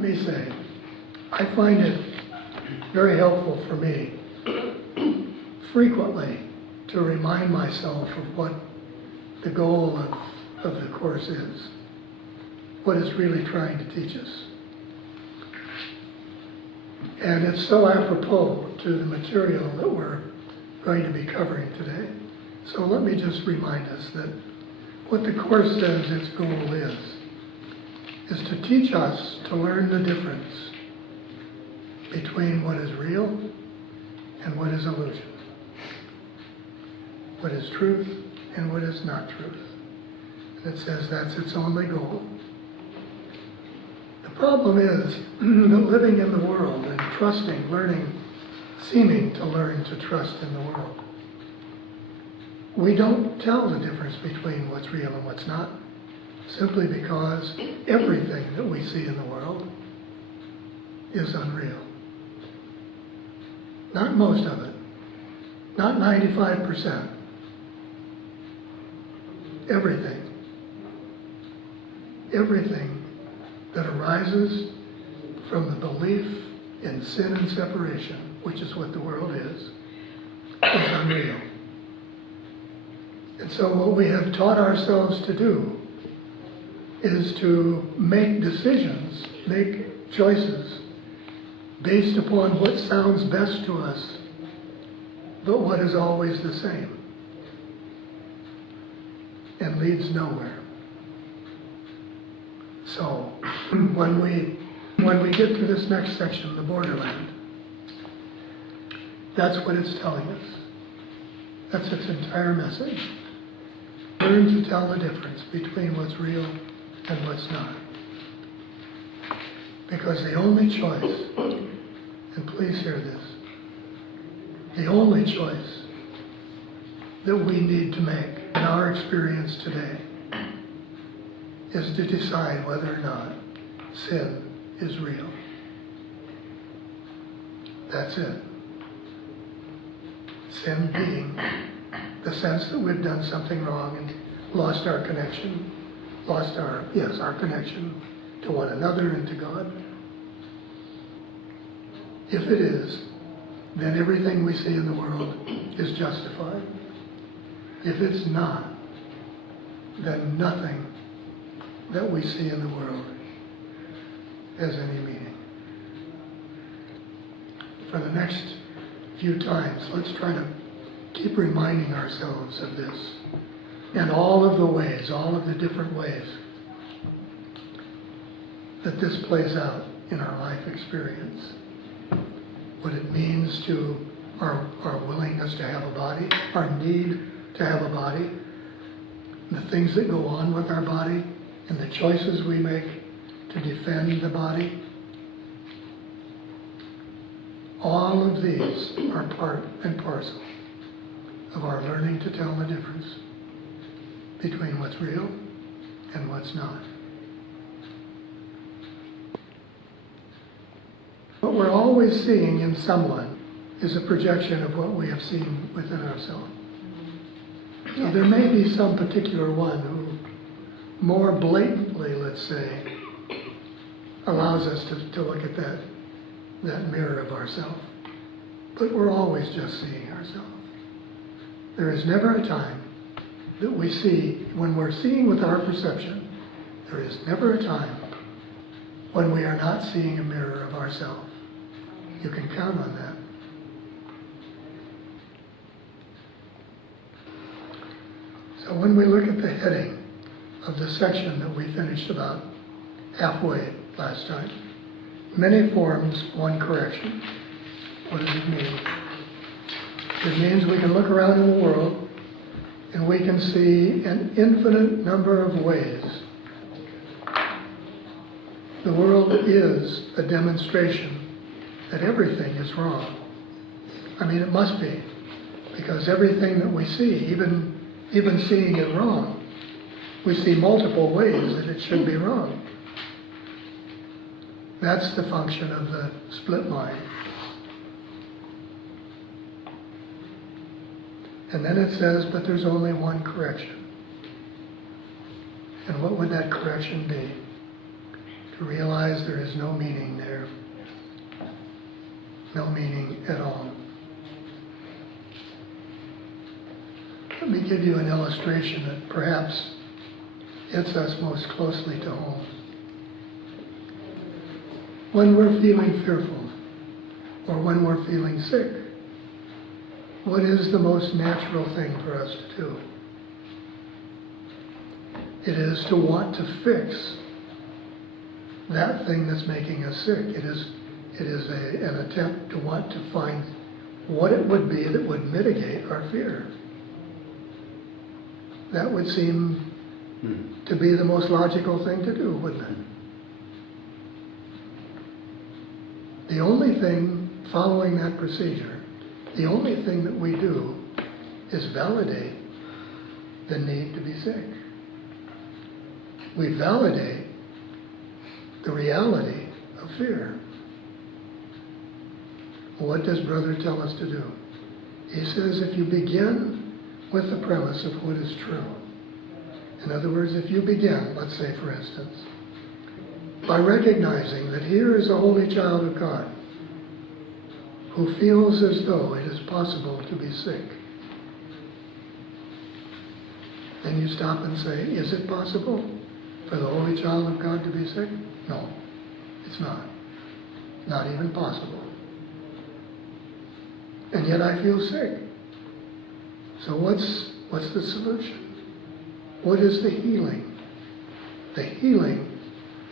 let me say, I find it very helpful for me frequently to remind myself of what the goal of the Course is, what it's really trying to teach us. And it's so apropos to the material that we're going to be covering today. So let me just remind us that what the Course says its goal is to teach us to learn the difference between what is real and what is illusion, what is truth and what is not truth. And it says that's its only goal. The problem is that living in the world and trusting, learning, seeming to learn to trust in the world, we don't tell the difference between what's real and what's not, simply because everything that we see in the world is unreal. Not most of it, not 95%. Everything that arises from the belief in sin and separation, which is what the world is unreal. And so what we have taught ourselves to do is to make decisions, make choices based upon what sounds best to us, but what is always the same and leads nowhere. So when we get to this next section, the borderland, that's what it's telling us. That's its entire message. Learn to tell the difference between what's real and what's not. Because the only choice, and please hear this, the only choice that we need to make in our experience today is to decide whether or not sin is real. That's it. Sin being the sense that we've done something wrong and lost our connection, our connection to one another and to God. If it is, then everything we see in the world is justified. If it's not, then nothing that we see in the world has any meaning. For the next few times, let's try to keep reminding ourselves of this and all of the ways, all of the different ways that this plays out in our life experience. What it means to our willingness to have a body, our need to have a body, the things that go on with our body, and the choices we make to defend the body. All of these are part and parcel of our learning to tell the difference between what's real and what's not. What we're always seeing in someone is a projection of what we have seen within ourselves. So there may be some particular one who more blatantly, let's say, allows us to look at that mirror of ourselves. But we're always just seeing ourselves. There is never a time that we see, when we're seeing with our perception, there is never a time when we are not seeing a mirror of ourselves. You can count on that. So when we look at the heading of the section that we finished about halfway last time, many forms, one correction. What does it mean? It means we can look around in the world and we can see an infinite number of ways. The world is a demonstration that everything is wrong. I mean, it must be, because everything that we see, even seeing it wrong, we see multiple ways that it should be wrong. That's the function of the split mind. And then it says, but there's only one correction. And what would that correction be? to realize there is no meaning there. No meaning at all. Let me give you an illustration that perhaps hits us most closely to home. When we're feeling fearful, or when we're feeling sick, what is the most natural thing for us to do? It is to want to fix that thing that's making us sick. It is an attempt to want to find what it would be that would mitigate our fear. That would seem to be the most logical thing to do, wouldn't it? The only thing following that procedure, the only thing that we do is validate the need to be sick. We validate the reality of fear. What does Brother tell us to do? He says if you begin with the premise of what is true. In other words, if you begin, let's say for instance, by recognizing that here is a holy child of God who feels as though it is possible to be sick. Then you stop and say, is it possible for the holy child of God to be sick? No, it's not. Not even possible. And yet I feel sick. So what's the solution? What is the healing? The healing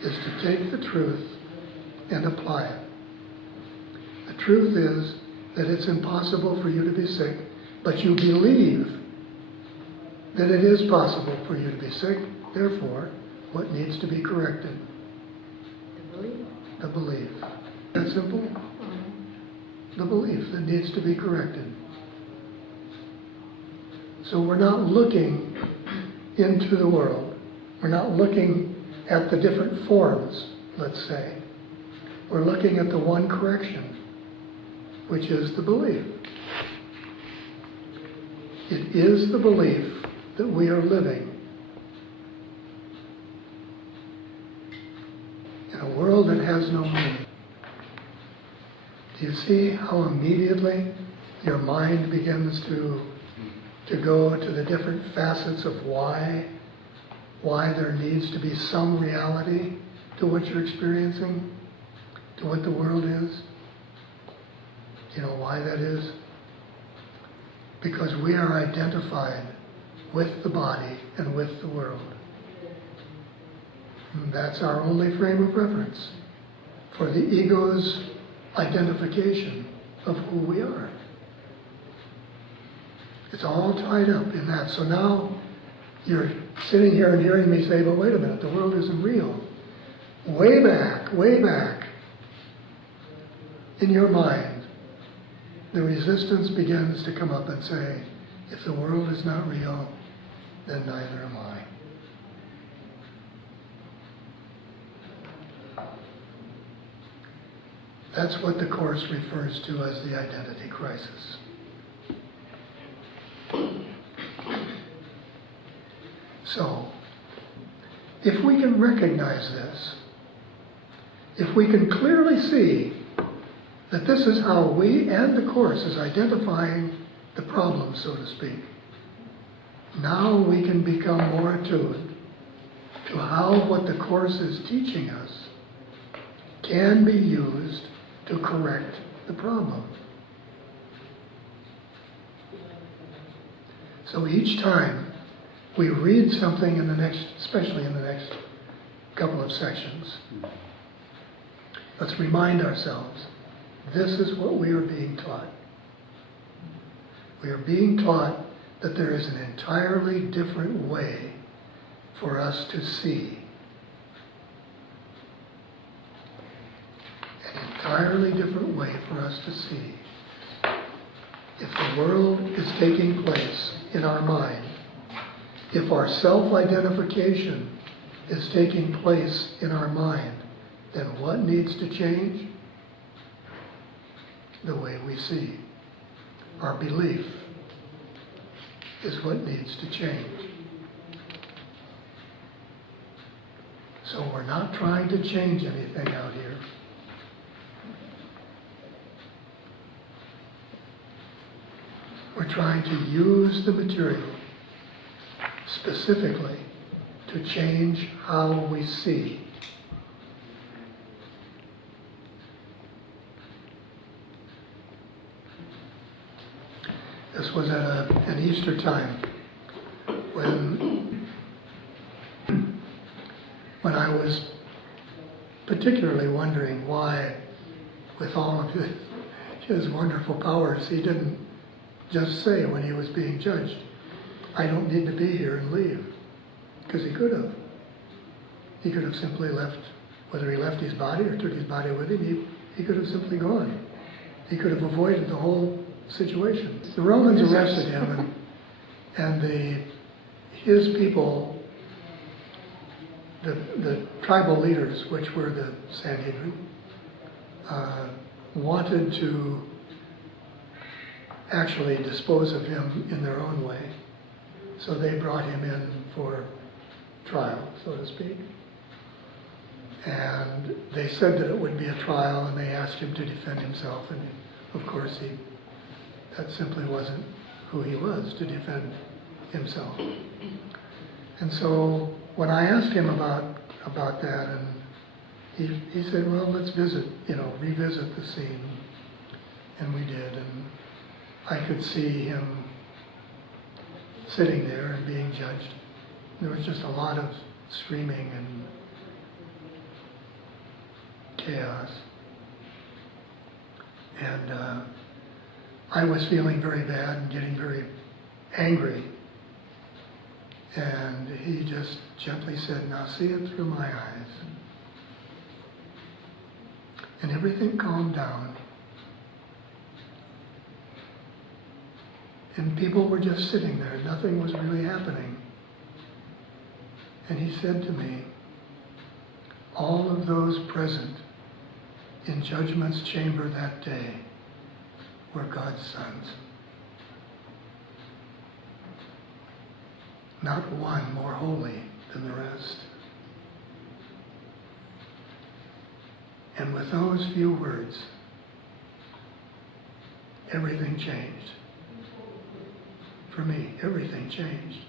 is to take the truth and apply it. The truth is that it's impossible for you to be sick, but you believe that it is possible for you to be sick. Therefore, what needs to be corrected? The belief. The belief. That simple? The belief that needs to be corrected. So we're not looking into the world. We're not looking at the different forms, let's say. We're looking at the one correction, which is the belief. It is the belief that we are living in a world that has no meaning. Do you see how immediately your mind begins to go to the different facets of why there needs to be some reality to what you're experiencing, to what the world is? You know why that is? Because we are identified with the body and with the world. And that's our only frame of reference for the ego's identification of who we are. It's all tied up in that. So now you're sitting here and hearing me say, but wait a minute, the world isn't real. Way back in your mind, the resistance begins to come up and say, if the world is not real, then neither am I. That's what the Course refers to as the identity crisis. So, if we can recognize this, if we can clearly see that this is how we and the Course is identifying the problem, so to speak, now we can become more attuned to how what the Course is teaching us can be used to correct the problem. So each time we read something in the next, especially in the next couple of sections, let's remind ourselves, this is what we are being taught. We are being taught that there is an entirely different way for us to see. An entirely different way for us to see. If the world is taking place in our mind, if our self-identification is taking place in our mind, then what needs to change? The way we see. Our belief is what needs to change. So we're not trying to change anything out here. We're trying to use the material specifically to change how we see. This was at an Easter time when I was particularly wondering why, with all of his wonderful powers, he didn't just say when he was being judged, I don't need to be here, and leave. Because he could have. He could have simply left, whether he left his body or took his body with him, he could have simply gone. He could have avoided the whole situation. The Romans arrested him, and his people, the tribal leaders, which were the Sanhedrin, wanted to actually dispose of him in their own way. So they brought him in for trial, so to speak. And they said that it would be a trial, and they asked him to defend himself. And of course, that simply wasn't who he was, to defend himself. And so when I asked him about that, and he said, well, let's revisit the scene. And we did, and I could see him sitting there and being judged. There was just a lot of screaming and chaos. And I was feeling very bad and getting very angry. And he just gently said, now see it through my eyes. And everything calmed down. And people were just sitting there. Nothing was really happening. And he said to me, all of those present in judgment's chamber that day were God's sons. Not one more holy than the rest. And with those few words, everything changed. For me, everything changed.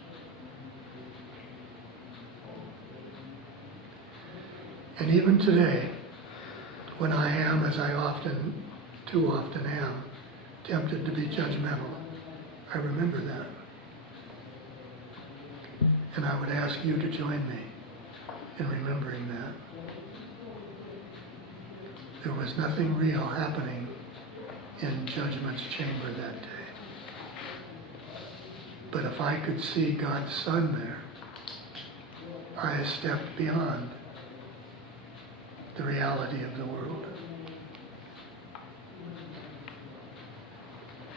And even today, when I am, as I too often am, tempted to be judgmental, I remember that. And I would ask you to join me in remembering that. There was nothing real happening in judgment's chamber that day. But if I could see God's Son there, I stepped beyond the reality of the world.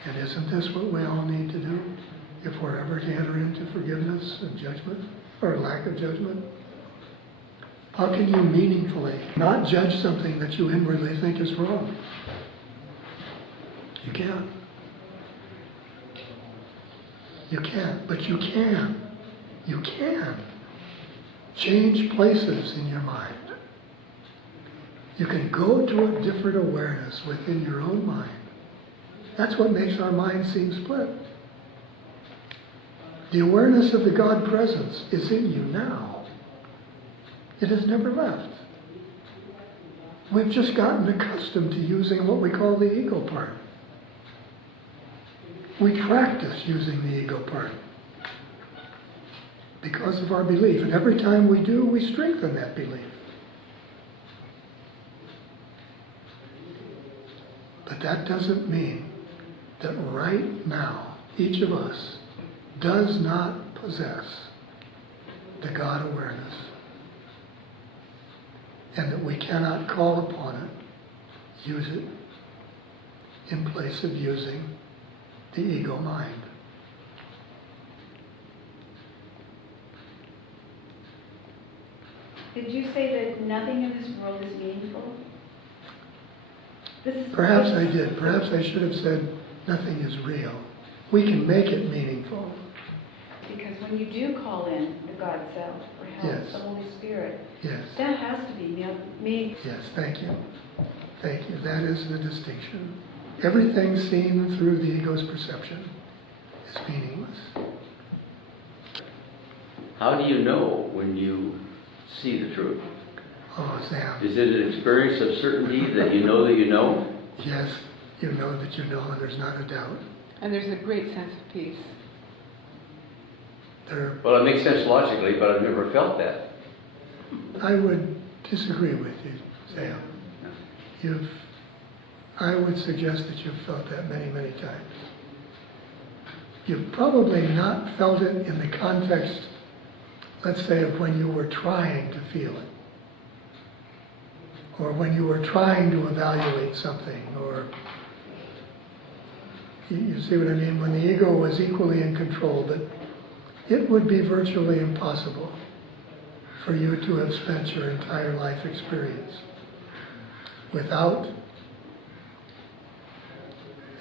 And isn't this what we all need to do if we're ever to enter into forgiveness and judgment, or lack of judgment? How can you meaningfully not judge something that you inwardly think is wrong? You can't. You can't, but you can. You can change places in your mind. You can go to a different awareness within your own mind. That's what makes our mind seem split. The awareness of the God presence is in you now. It has never left. We've just gotten accustomed to using what we call the ego part. We practice using the ego part because of our belief. And every time we do, we strengthen that belief. But that doesn't mean that right now, each of us does not possess the God awareness, and that we cannot call upon it, use it, in place of using the ego mind. Did you say that nothing in this world is meaningful? Perhaps I did. Perhaps I should have said nothing is real. We can make it meaningful. Because when you do call in the God self or help, Yes. the Holy Spirit, Yes. that has to be me. Yes, thank you. Thank you. That is the distinction. Everything seen through the ego's perception is meaningless. How do you know when you see the truth? Oh, Sam. Is it an experience of certainty that you know that you know? Yes, you know that you know, and there's not a doubt. And there's a great sense of peace. There, Well, it makes sense logically, but I've never felt that. I would disagree with you, Sam. I would suggest that you've felt that many, many times. You've probably not felt it in the context, let's say, of when you were trying to feel it. Or when you were trying to evaluate something, or you see what I mean? When the ego was equally in control, but it would be virtually impossible for you to have spent your entire life experience without,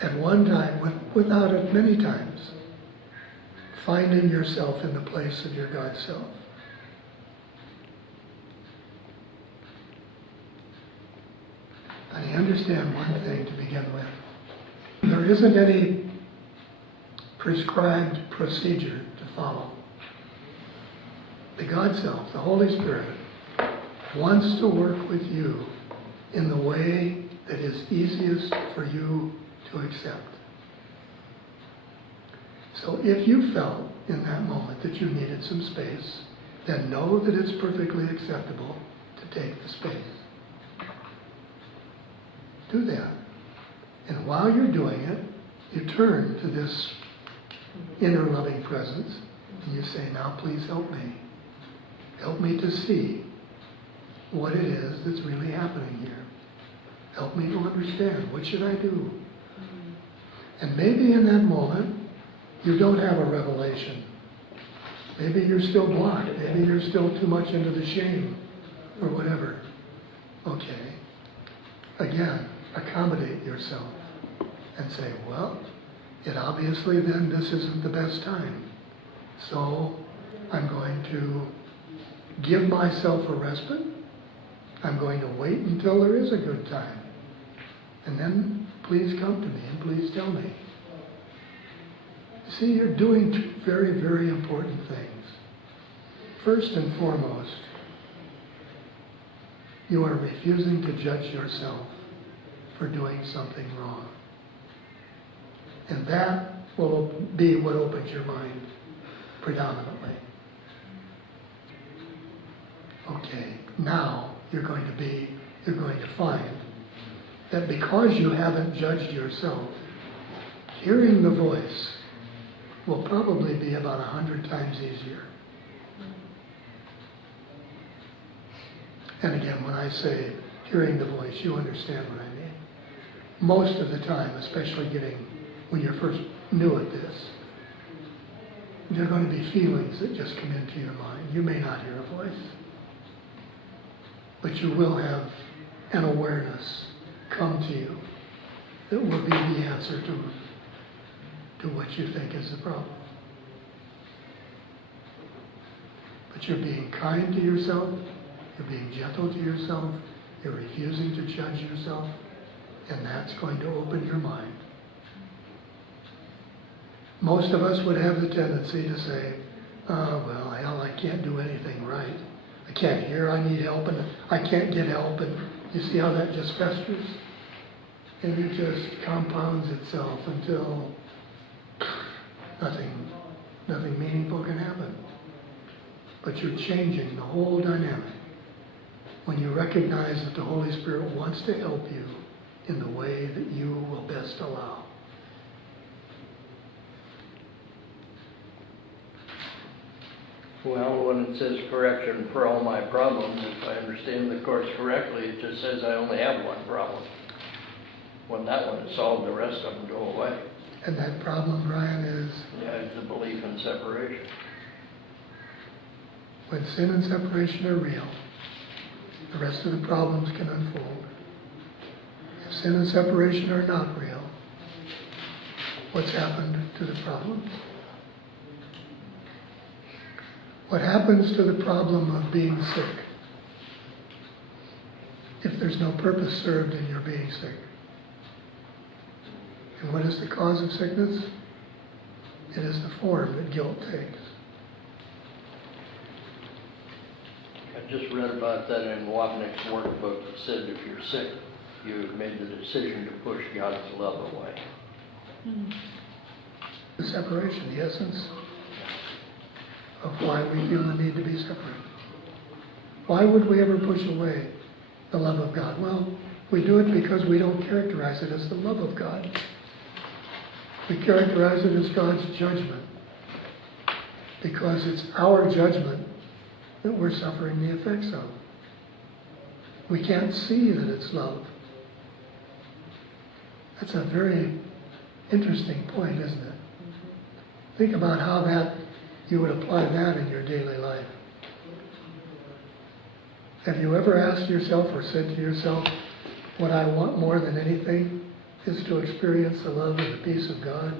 at one time, without it many times, finding yourself in the place of your God self. And you understand one thing to begin with. There isn't any prescribed procedure to follow. The God self, the Holy Spirit, wants to work with you in the way that is easiest for you to accept. So if you felt in that moment that you needed some space, then know that it's perfectly acceptable to take the space. Do that. And while you're doing it, you turn to this inner loving presence and you say, now please help me. Help me to see what it is that's really happening here. Help me to understand. What should I do? And maybe in that moment, you don't have a revelation. Maybe you're still blocked. Maybe you're still too much into the shame or whatever. Okay. Again, accommodate yourself and say, well, it obviously then this isn't the best time. So I'm going to give myself a respite. I'm going to wait until there is a good time. And then please come to me and please tell me. See, you're doing two very, very important things. First and foremost, you are refusing to judge yourself for doing something wrong. And that will be what opens your mind predominantly. Okay, now you're going to find that because you haven't judged yourself, hearing the voice will probably be about 100 times easier. And again, when I say hearing the voice, you understand what I mean. Most of the time, especially when you're first new at this, there are going to be feelings that just come into your mind. You may not hear a voice, but you will have an awareness come to you that will be the answer to what you think is the problem. But you're being kind to yourself, you're being gentle to yourself, you're refusing to judge yourself, and that's going to open your mind. Most of us would have the tendency to say, oh, well, hell, I can't do anything right. I can't hear, I need help, and I can't get help, and you see how that just festers? And it just compounds itself until nothing meaningful can happen. But you're changing the whole dynamic when you recognize that the Holy Spirit wants to help you in the way that you will best allow. Well, when it says correction for all my problems, if I understand the Course correctly, it just says I only have one problem. When that one is solved, the rest of them go away. And that problem, Brian, is Yeah, it's the belief in separation. when sin and separation are real, the rest of the problems can unfold. If sin and separation are not real, what's happened to the problems? What happens to the problem of being sick if there's no purpose served in your being sick? And what is the cause of sickness? It is the form that guilt takes. I just read about that in Wapnick's workbook. It said if you're sick, you've made the decision to push God's love away. The separation, the essence of why we feel the need to be separate. Why would we ever push away the love of God? Well, we do it because we don't characterize it as the love of God. We characterize it as God's judgment, because it's our judgment that we're suffering the effects of. We can't see that it's love. That's a very interesting point, isn't it? Think about how that you would apply that in your daily life. Have you ever asked yourself or said to yourself, what I want more than anything is to experience the love and the peace of God,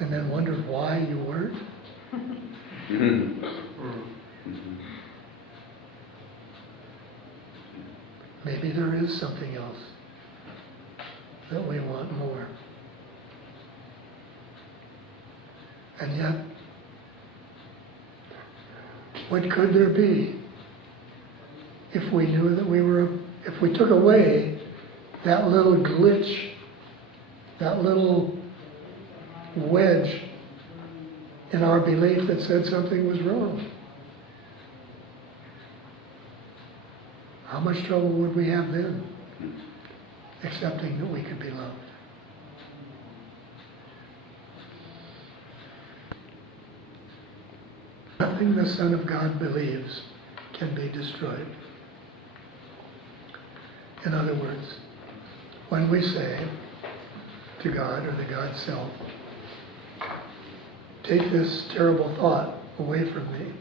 and then wondered why you weren't? Maybe there is something else that we want more. And yet, what could there be if we knew that if we took away that little glitch, that little wedge in our belief that said something was wrong? How much trouble would we have then accepting that we could be loved? Nothing the Son of God believes can be destroyed. In other words, when we say to God or the God self, take this terrible thought away from me,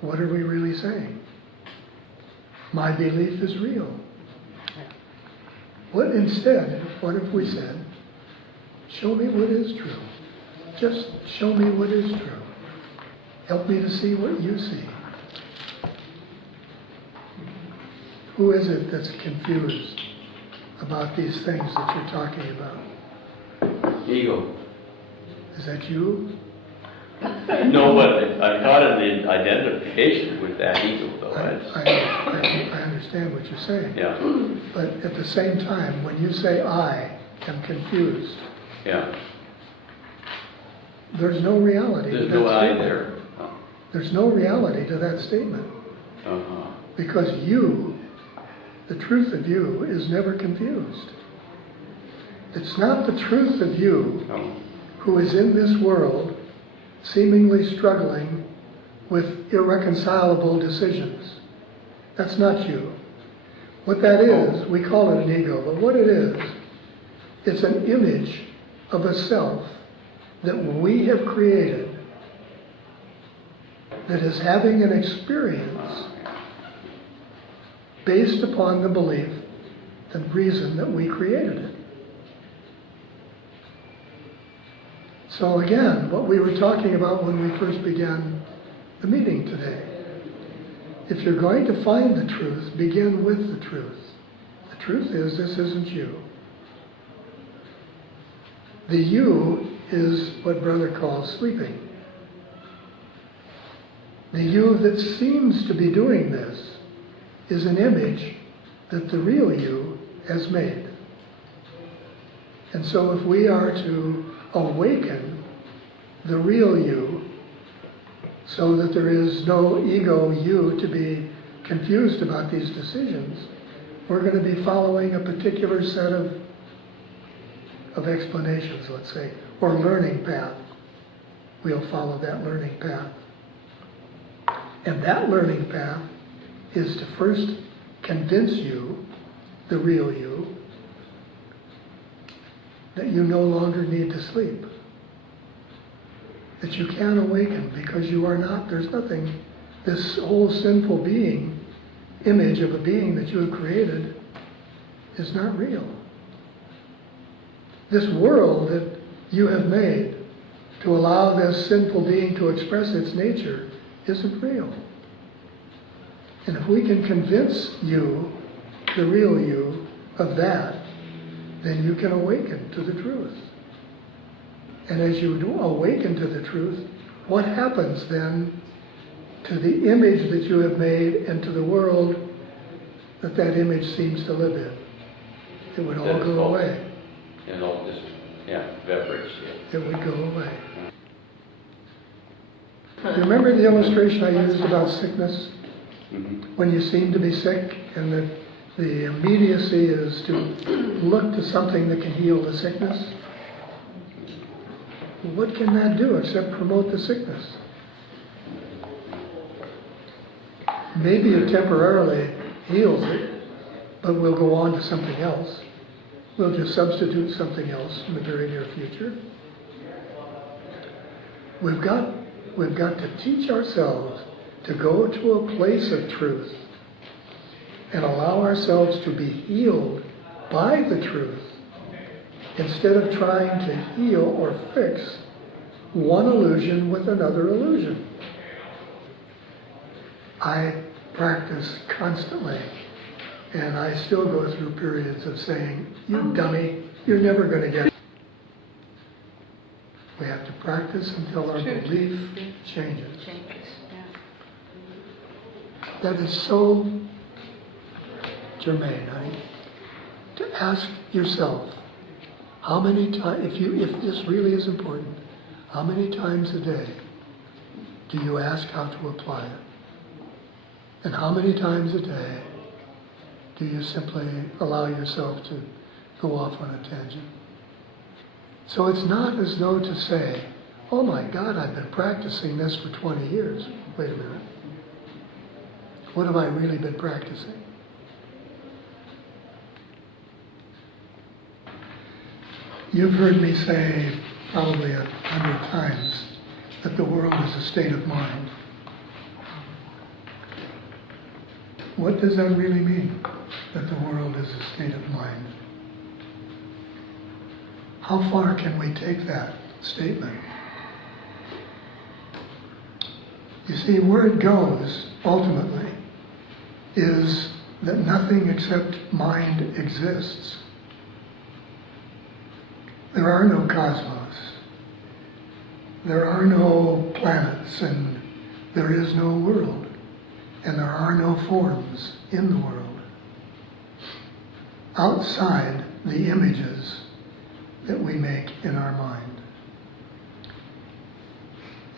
what are we really saying? My belief is real. What if we said, show me what is true. Just show me what is true. Help me to see what you see. Who is it that's confused about these things that you're talking about? Ego. Is that you? No, but I thought of the identification with that ego, though. I understand what you're saying. Yeah. But at the same time, when you say I am confused, Yeah. there's no reality There's to that no I statement. there. There's no reality to that statement. Uh-huh. Because you, the truth of you, is never confused. It's not the truth of you Oh. who is in this world seemingly struggling with irreconcilable decisions. That's not you. What that is, we call it an ego, but what it is, it's an image of a self that we have created that is having an experience based upon the belief and reason that we created it. So again, what we were talking about when we first began the meeting today. If you're going to find the truth, begin with the truth. The truth is, this isn't you. The you is what Brother calls sleeping. The you that seems to be doing this is an image that the real you has made. And so if we are to awaken the real you so that there is no ego you to be confused about these decisions, we're going to be following a particular set of explanations, let's say, or learning path. We'll follow that learning path. And that learning path is to first convince you, the real you, that you no longer need to sleep. That you can awaken because you are not, there's nothing, this whole sinful being, image of a being that you have created, is not real. This world that you have made to allow this sinful being to express its nature isn't real. And if we can convince you, the real you, of that, then you can awaken to the truth. And as you do awaken to the truth, what happens then to the image that you have made and to the world that that image seems to live in? It would all That's go false. away. It all just, evaporates. It would go away. You remember the illustration I used about sickness? Mm-hmm. When you seem to be sick and the immediacy is to look to something that can heal the sickness. What can that do except promote the sickness? Maybe it temporarily heals it, but we'll go on to something else. We'll just substitute something else in the very near future. We've got to teach ourselves to go to a place of truth and allow ourselves to be healed by the truth instead of trying to heal or fix one illusion with another illusion. I practice constantly, and I still go through periods of saying, "You dummy, you're never going to get it." We have to practice until our True. belief changes. Changes, yeah. That is so germane, honey. To ask yourself, how many times, if this really is important, how many times a day do you ask how to apply it? And how many times a day do you simply allow yourself to go off on a tangent? So it's not as though to say, oh my God, I've been practicing this for 20 years. Wait a minute. What have I really been practicing? You've heard me say probably 100 times that the world is a state of mind. What does that really mean, that the world is a state of mind? How far can we take that statement? You see, where it goes, ultimately, is that nothing except mind exists. There are no cosmos. There are no planets, and there is no world. And there are no forms in the world. Outside the images that we make in our mind.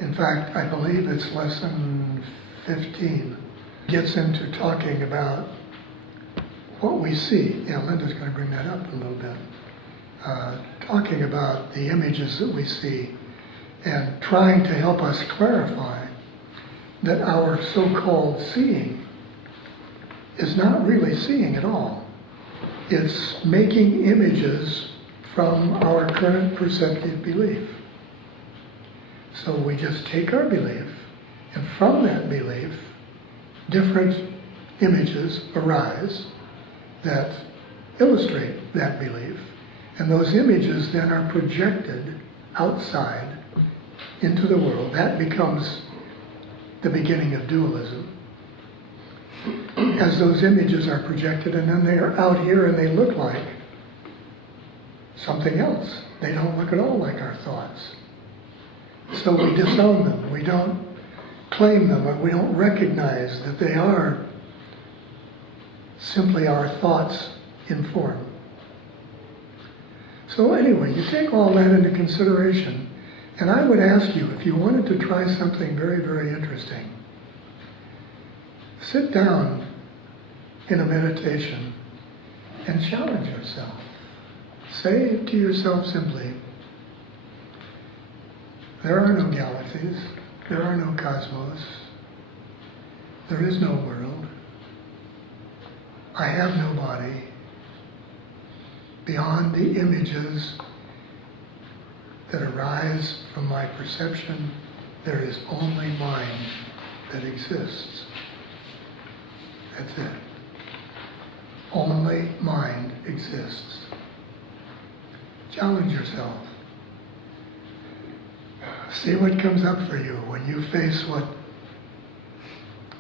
In fact, I believe it's lesson 15 gets into talking about what we see. Yeah, Linda's going to bring that up a little bit. Talking about the images that we see and trying to help us clarify that our so-called seeing is not really seeing at all. It's making images from our current perceptive belief. So we just take our belief, and from that belief, different images arise that illustrate that belief, and those images then are projected outside into the world. That becomes the beginning of dualism. As those images are projected, and then they are out here and they look like something else. They don't look at all like our thoughts. So we disown them. We don't claim them, or we don't recognize that they are simply our thoughts in form. So anyway, you take all that into consideration, and I would ask you, if you wanted to try something very, very interesting, sit down in a meditation and challenge yourself. Say to yourself simply, there are no galaxies, there are no cosmos, there is no world, I have no body. Beyond the images that arise from my perception, there is only mind that exists. That's it. Only mind exists. Challenge yourself. See what comes up for you when you face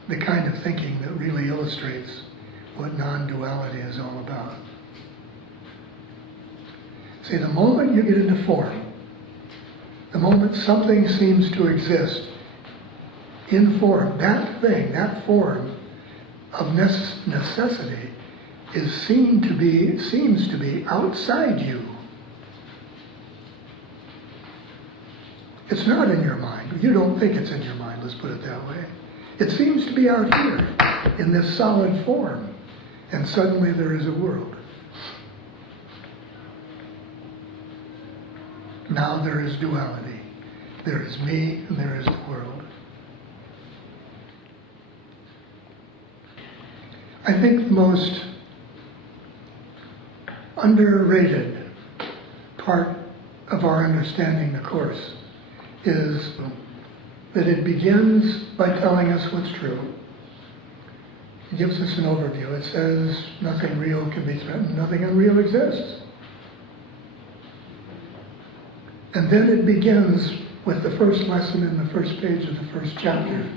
the kind of thinking that really illustrates what non-duality is all about. See, the moment you get into form, the moment something seems to exist in form, that thing, that form of necessity seems to be outside you. It's not in your mind. You don't think it's in your mind, let's put it that way. It seems to be out here in this solid form, and suddenly there is a world. Now there is duality. There is me and there is the world. I think the most underrated part of our understanding the Course is that it begins by telling us what's true. It gives us an overview. It says nothing real can be threatened, nothing unreal exists. And then it begins with the first lesson in the first page of the first chapter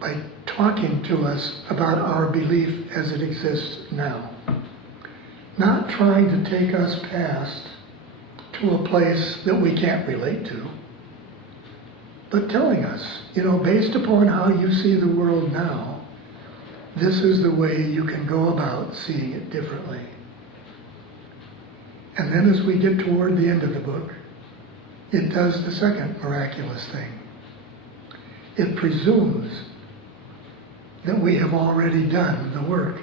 by talking to us about our belief as it exists now. Not trying to take us past to a place that we can't relate to, but telling us, based upon how you see the world now, this is the way you can go about seeing it differently. And then as we get toward the end of the book, it does the second miraculous thing. It presumes that we have already done the work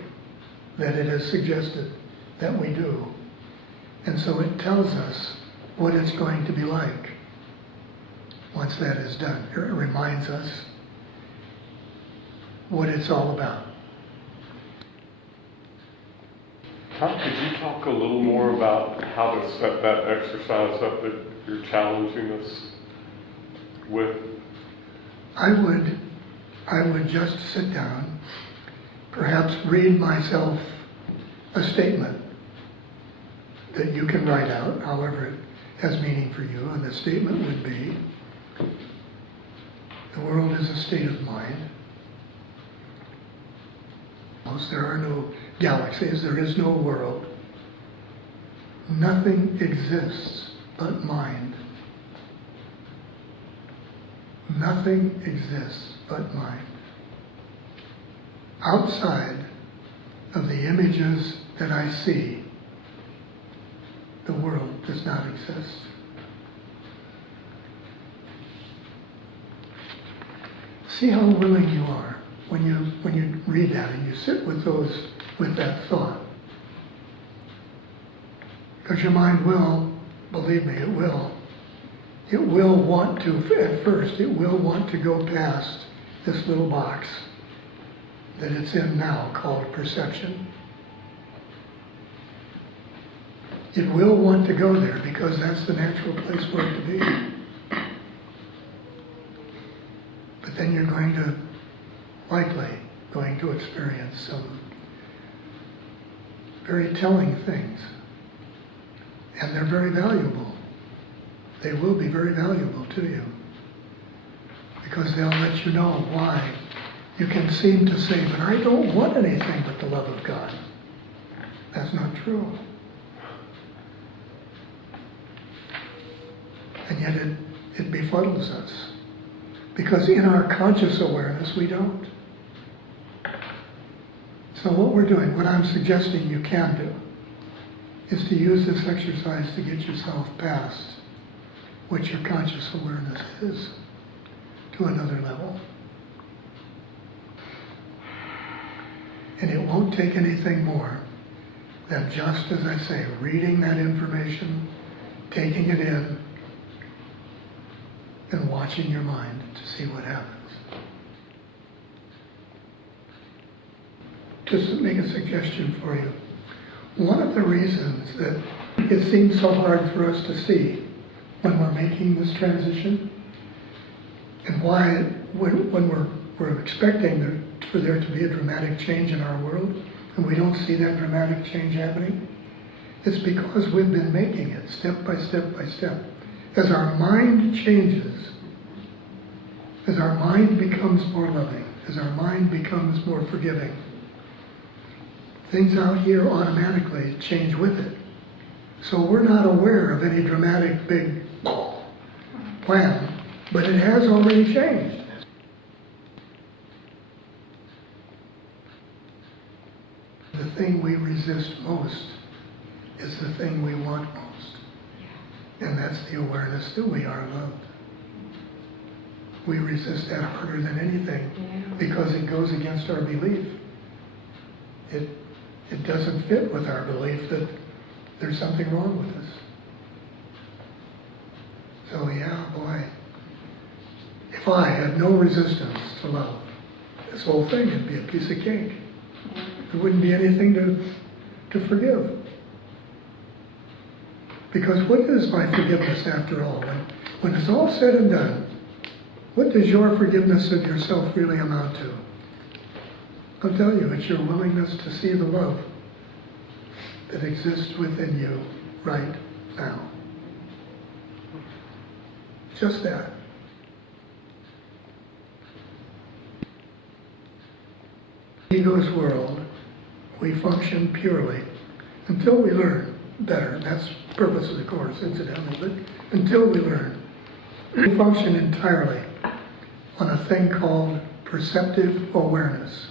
that it has suggested that we do. And so it tells us what it's going to be like once that is done. It reminds us what it's all about. Could you talk a little more about how to set that exercise up that you're challenging us with? I would just sit down, perhaps read myself a statement that you can write out, however it has meaning for you, and the statement would be, the world is a state of mind. There are no galaxies, there is no world. Nothing exists but mind. Nothing exists but mind. Outside of the images that I see, the world does not exist. See how willing you are when you read that and you sit with that thought. Because your mind will, believe me, it will want to, at first, it will want to go past this little box that it's in now called perception. It will want to go there because that's the natural place for it to be. But then you're likely going to experience some very telling things. And they're very valuable. They will be very valuable to you. Because they'll let you know why you can seem to say, but I don't want anything but the love of God. That's not true. And yet it befuddles us. Because in our conscious awareness, we don't. So what we're doing, what I'm suggesting you can do, is to use this exercise to get yourself past what your conscious awareness is to another level. And it won't take anything more than just, as I say, reading that information, taking it in, and watching your mind to see what happens. Just to make a suggestion for you. One of the reasons that it seems so hard for us to see when we're making this transition, and why when we're expecting for there to be a dramatic change in our world, and we don't see that dramatic change happening, it's because we've been making it step by step by step. as our mind changes, as our mind becomes more loving, as our mind becomes more forgiving, things out here automatically change with it. So we're not aware of any dramatic big plan, but it has already changed. The thing we resist most is the thing we want most. And that's the awareness that we are loved. We resist that harder than anything because it goes against our belief. It doesn't fit with our belief that there's something wrong with us. So yeah, boy, if I had no resistance to love, this whole thing would be a piece of cake. There wouldn't be anything to forgive. Because what is my forgiveness after all? When it's all said and done, what does your forgiveness of yourself really amount to? I'll tell you, it's your willingness to see the love that exists within you right now. Just that. Ego's world, we function purely until we learn better. That's the purpose of the course, incidentally, but until we learn. We function entirely on a thing called perceptive awareness.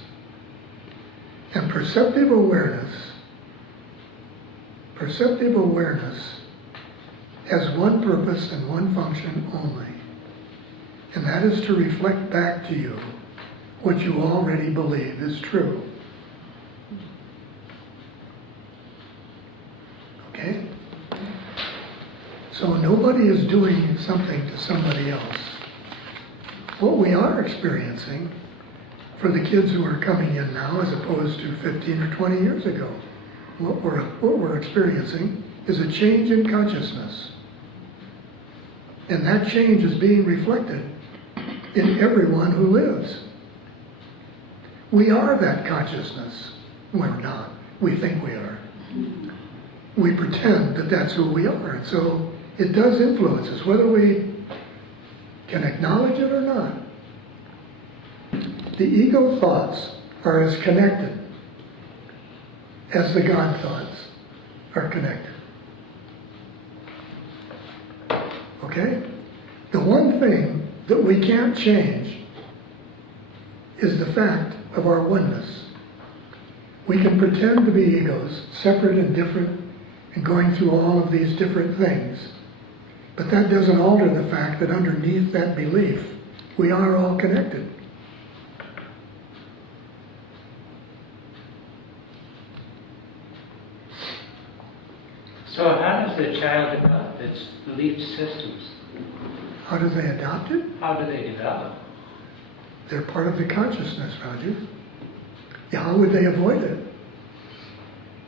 And perceptive awareness has one purpose and one function only. And that is to reflect back to you what you already believe is true. Okay? So nobody is doing something to somebody else. What we are experiencing for the kids who are coming in now as opposed to 15 or 20 years ago, what we're experiencing is a change in consciousness. And that change is being reflected in everyone who lives. We are that consciousness. We're not. We think we are. We pretend that that's who we are. And so it does influence us, whether we can acknowledge it or not. The ego thoughts are as connected as the God thoughts are connected. Okay? The one thing that we can't change is the fact of our oneness. We can pretend to be egos, separate and different, and going through all of these different things. But that doesn't alter the fact that underneath that belief, we are all connected. So how does the child develop its belief systems? How do they adopt it? How do they develop? They're part of the consciousness, Roger. Yeah, how would they avoid it?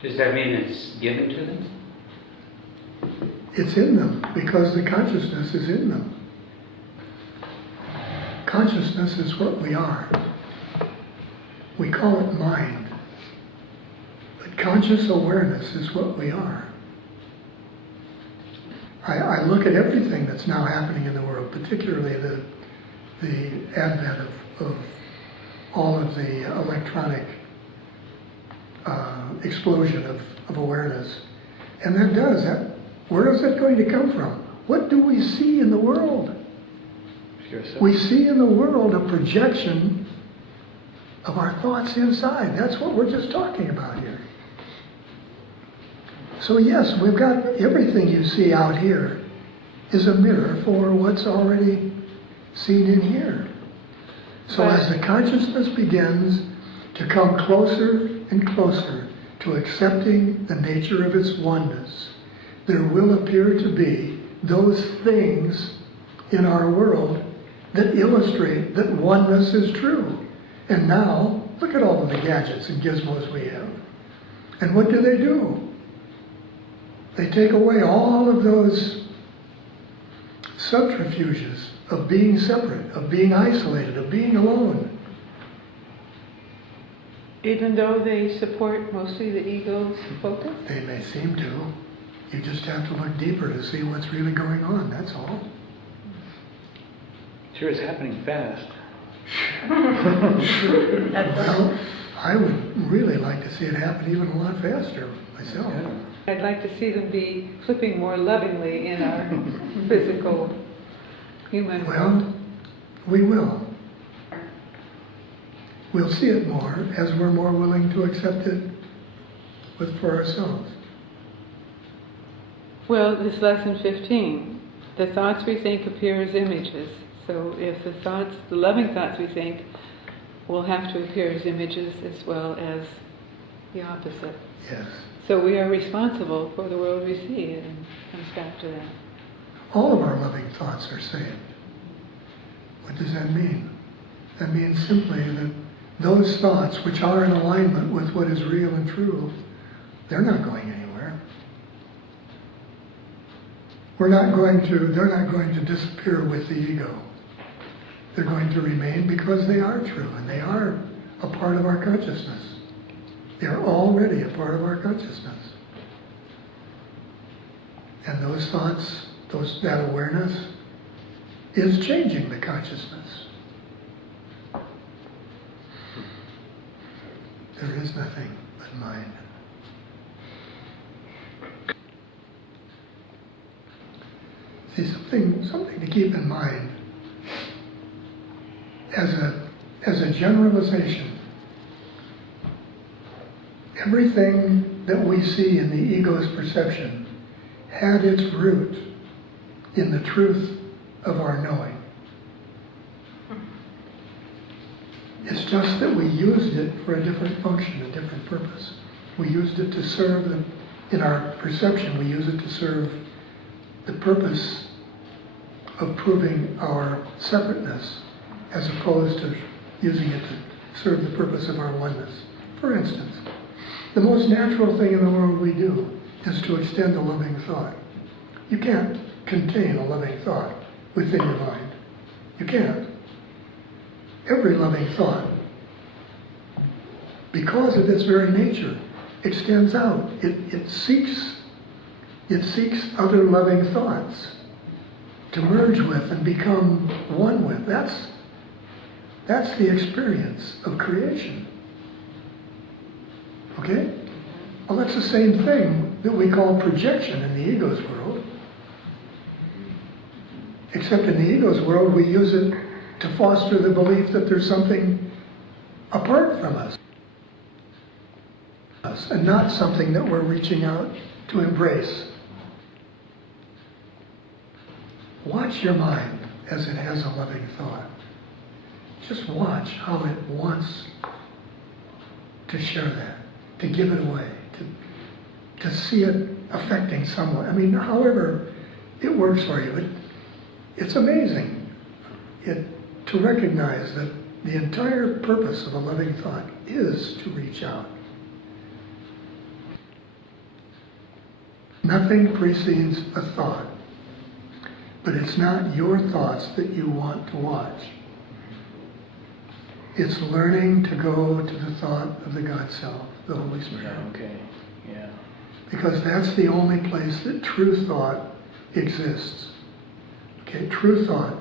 Does that mean it's given to them? It's in them because the consciousness is in them. Consciousness is what we are. We call it mind. But conscious awareness is what we are. I look at everything that's now happening in the world, particularly the advent of all of the electronic explosion of awareness. And where is that going to come from? What do we see in the world? We see in the world a projection of our thoughts inside. That's what we're just talking about here. So yes, we've got everything you see out here is a mirror for what's already seen in here. So as the consciousness begins to come closer and closer to accepting the nature of its oneness, there will appear to be those things in our world that illustrate that oneness is true. And now, look at all of the gadgets and gizmos we have. And what do? They take away all of those subterfuges of being separate, of being isolated, of being alone. Even though they support mostly the ego's focus? They may seem to. You just have to look deeper to see what's really going on, that's all. Sure, it's happening fast. Well, I would really like to see it happen even a lot faster myself. I'd like to see them be flipping more lovingly in our physical human world. Well, we will. We'll see it more as we're more willing to accept it for ourselves. Well, this lesson 15, the thoughts we think appear as images. So if the loving thoughts we think will have to appear as images as well as the opposite. Yes. So we are responsible for the world we see, and it comes back to that. All of our loving thoughts are saved. What does that mean? That means simply that those thoughts which are in alignment with what is real and true, they're not going anywhere. They're not going to disappear with the ego. They're going to remain because they are true and they are a part of our consciousness. They're already a part of our consciousness. And those thoughts, that awareness, is changing the consciousness. There is nothing but mind. See, something to keep in mind as a generalization. Everything that we see in the ego's perception had its root in the truth of our knowing. It's just that we used it for a different function, a different purpose. We used it to serve in our perception, we use it to serve the purpose of proving our separateness as opposed to using it to serve the purpose of our oneness. For instance, the most natural thing in the world we do is to extend a loving thought. You can't contain a loving thought within your mind. You can't. Every loving thought, because of its very nature, extends out. It seeks other loving thoughts to merge with and become one with. That's the experience of creation. Okay? Well, that's the same thing that we call projection in the ego's world. Except in the ego's world, we use it to foster the belief that there's something apart from us, and not something that we're reaching out to embrace. Watch your mind as it has a loving thought. Just watch how it wants to share that, to give it away, to see it affecting someone. I mean, however it works for you, it's amazing to recognize that the entire purpose of a loving thought is to reach out. Nothing precedes a thought, but it's not your thoughts that you want to watch. It's learning to go to the thought of the God Self, the Holy Spirit. Okay, yeah. Because that's the only place that true thought exists. Okay, true thought,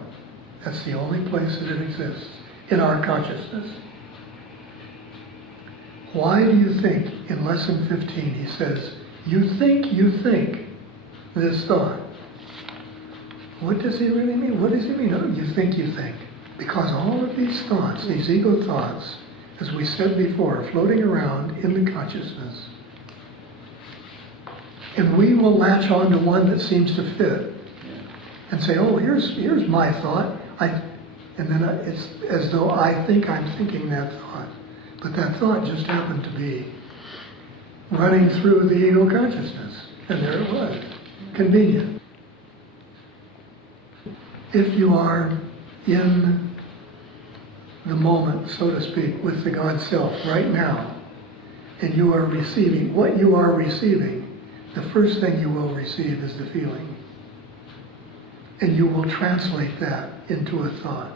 that's the only place that it exists in our consciousness. Why do you think in lesson 15 he says, you think this thought? What does he really mean? What does he mean? Oh, you think. Because all of these thoughts, these ego thoughts, as we said before, are floating around in the consciousness. And we will latch on to one that seems to fit and say, oh, here's my thought. And then it's as though I think I'm thinking that thought. But that thought just happened to be running through the ego consciousness. And there it was. Convenient. If you are in the moment, so to speak, with the God Self right now, and you are receiving what you are receiving, the first thing you will receive is the feeling. And you will translate that into a thought.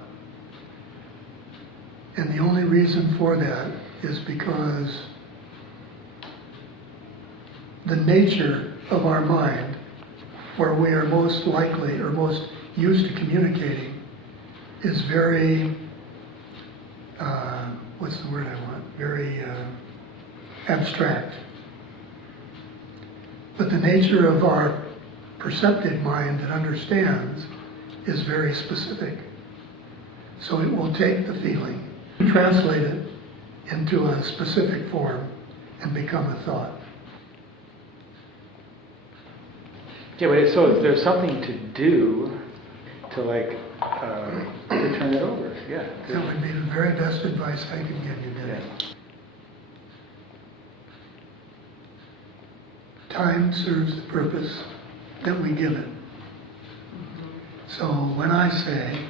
And the only reason for that is because the nature of our mind, where we are most likely or most used to communicating, is very, what's the word I want? Very abstract. But the nature of our perceptive mind that understands is very specific. So it will take the feeling, translate it into a specific form, and become a thought. Yeah, but so if there's something to do to like to turn it over, yeah. That would be the very best advice I could give you, Denny. Time serves the purpose that we give it. So when I say,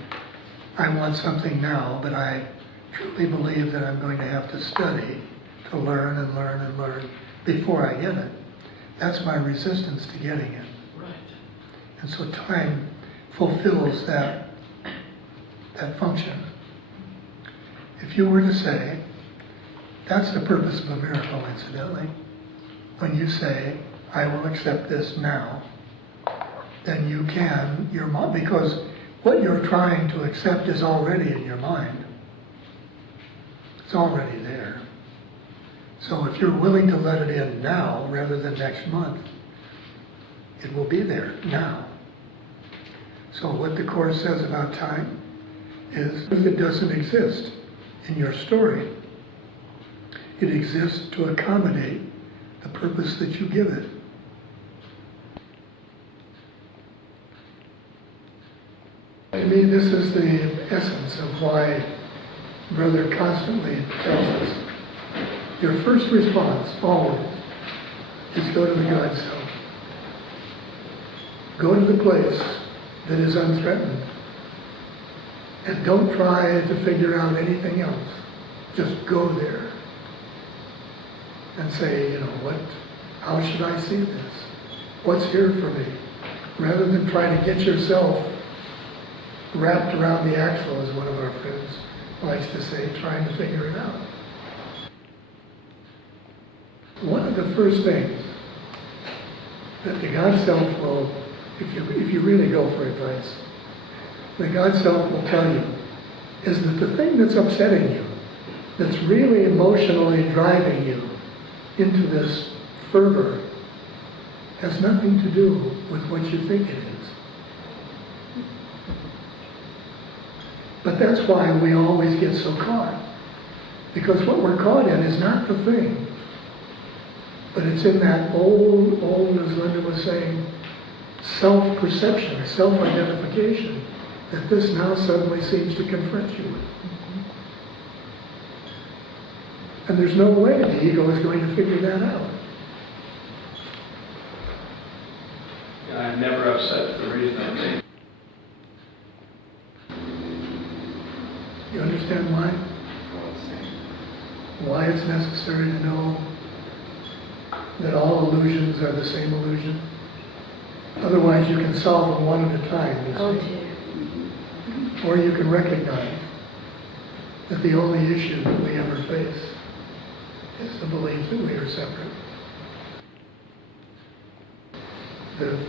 I want something now, but I truly believe that I'm going to have to study to learn and learn and learn before I get it, that's my resistance to getting it. Right. And so time fulfills that function. If you were to say, that's the purpose of a miracle, incidentally, when you say, I will accept this now, then you can, because what you're trying to accept is already in your mind. It's already there. So if you're willing to let it in now rather than next month, it will be there now. So what the Course says about time is if it doesn't exist in your story, it exists to accommodate the purpose that you give it. To me, this is the essence of why Brother constantly tells us, your first response, always, is go to the God self. Go to the place that is unthreatened. And don't try to figure out anything else. Just go there. And say, how should I see this? What's here for me? Rather than try to get yourself wrapped around the axle, as one of our friends likes to say, trying to figure it out. One of the first things that the God Self will, if you really go for advice, the God Self will tell you is that the thing that's upsetting you, that's really emotionally driving you into this fervor, has nothing to do with what you think it is. But that's why we always get so caught. Because what we're caught in is not the thing, but it's in that old, as Linda was saying, self-perception, self-identification, that this now suddenly seems to confront you with. And there's no way the ego is going to figure that out. I'm never upset for the reason I'm saying. You understand why? Why it's necessary to know that all illusions are the same illusion? Otherwise you can solve them one at a time, you see. Or you can recognize that the only issue that we ever face is the belief that we are separate.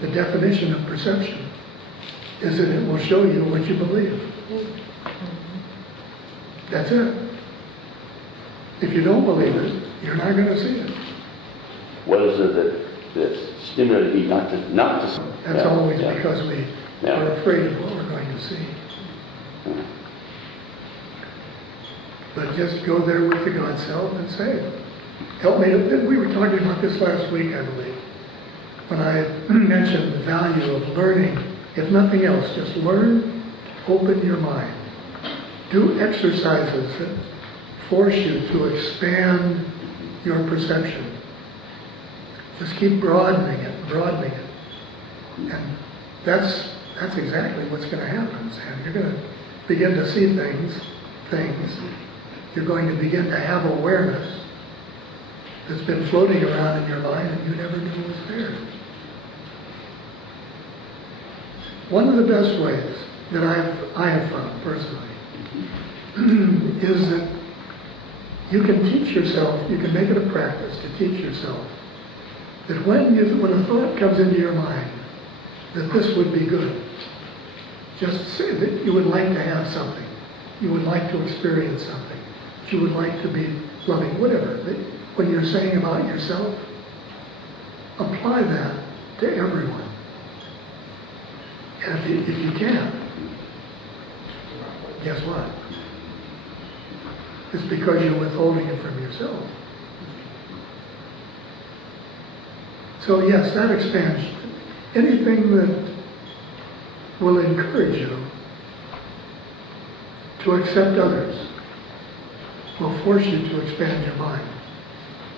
The definition of perception is that it will show you what you believe. That's it. If you don't believe it, you're not going to see it. What is it that stimulated you not to? That's always because we are afraid of what we're going to see. But just go there with the God Self and say, help me. We were talking about this last week, I believe, when I mentioned the value of learning. If nothing else, just learn, open your mind. Do exercises that force you to expand your perception. Just keep broadening it. And that's exactly what's going to happen, Sam. You're going to begin to see things. You're going to begin to have awareness that's been floating around in your mind and you never knew was there. One of the best ways that I have found personally is that you can teach yourself, you can make it a practice to teach yourself that when a thought comes into your mind that this would be good, just say that you would like to have something, you would like to experience something, that you would like to be loving, whatever. That when you're saying about yourself, apply that to everyone. And if you can, guess what? It's because you're withholding it from yourself. So yes, that expands. Anything that will encourage you to accept others will force you to expand your mind.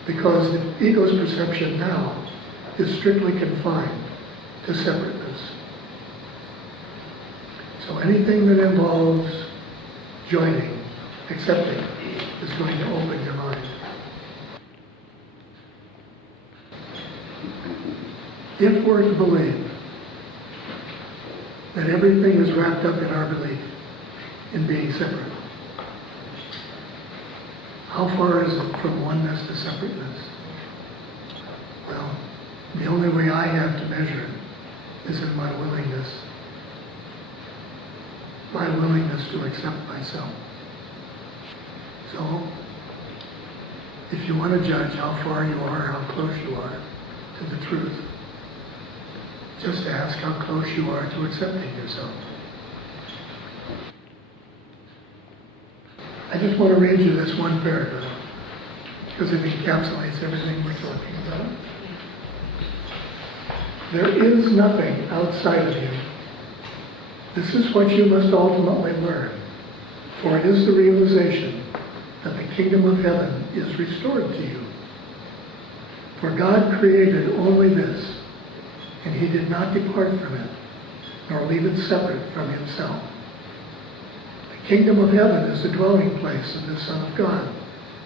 Because the ego's perception now is strictly confined to separateness. So anything that involves joining, accepting, is going to open your mind. If we're to believe that everything is wrapped up in our belief in being separate, how far is it from oneness to separateness? Well, the only way I have to measure it is in my willingness to accept myself. So, if you want to judge how far you are, how close you are to the truth, just ask how close you are to accepting yourself. I just want to read you this one paragraph because it encapsulates everything we're talking about. There is nothing outside of you. This is what you must ultimately learn, for it is the realization that the kingdom of heaven is restored to you. For God created only this, and he did not depart from it, nor leave it separate from himself. The kingdom of heaven is the dwelling place of the Son of God,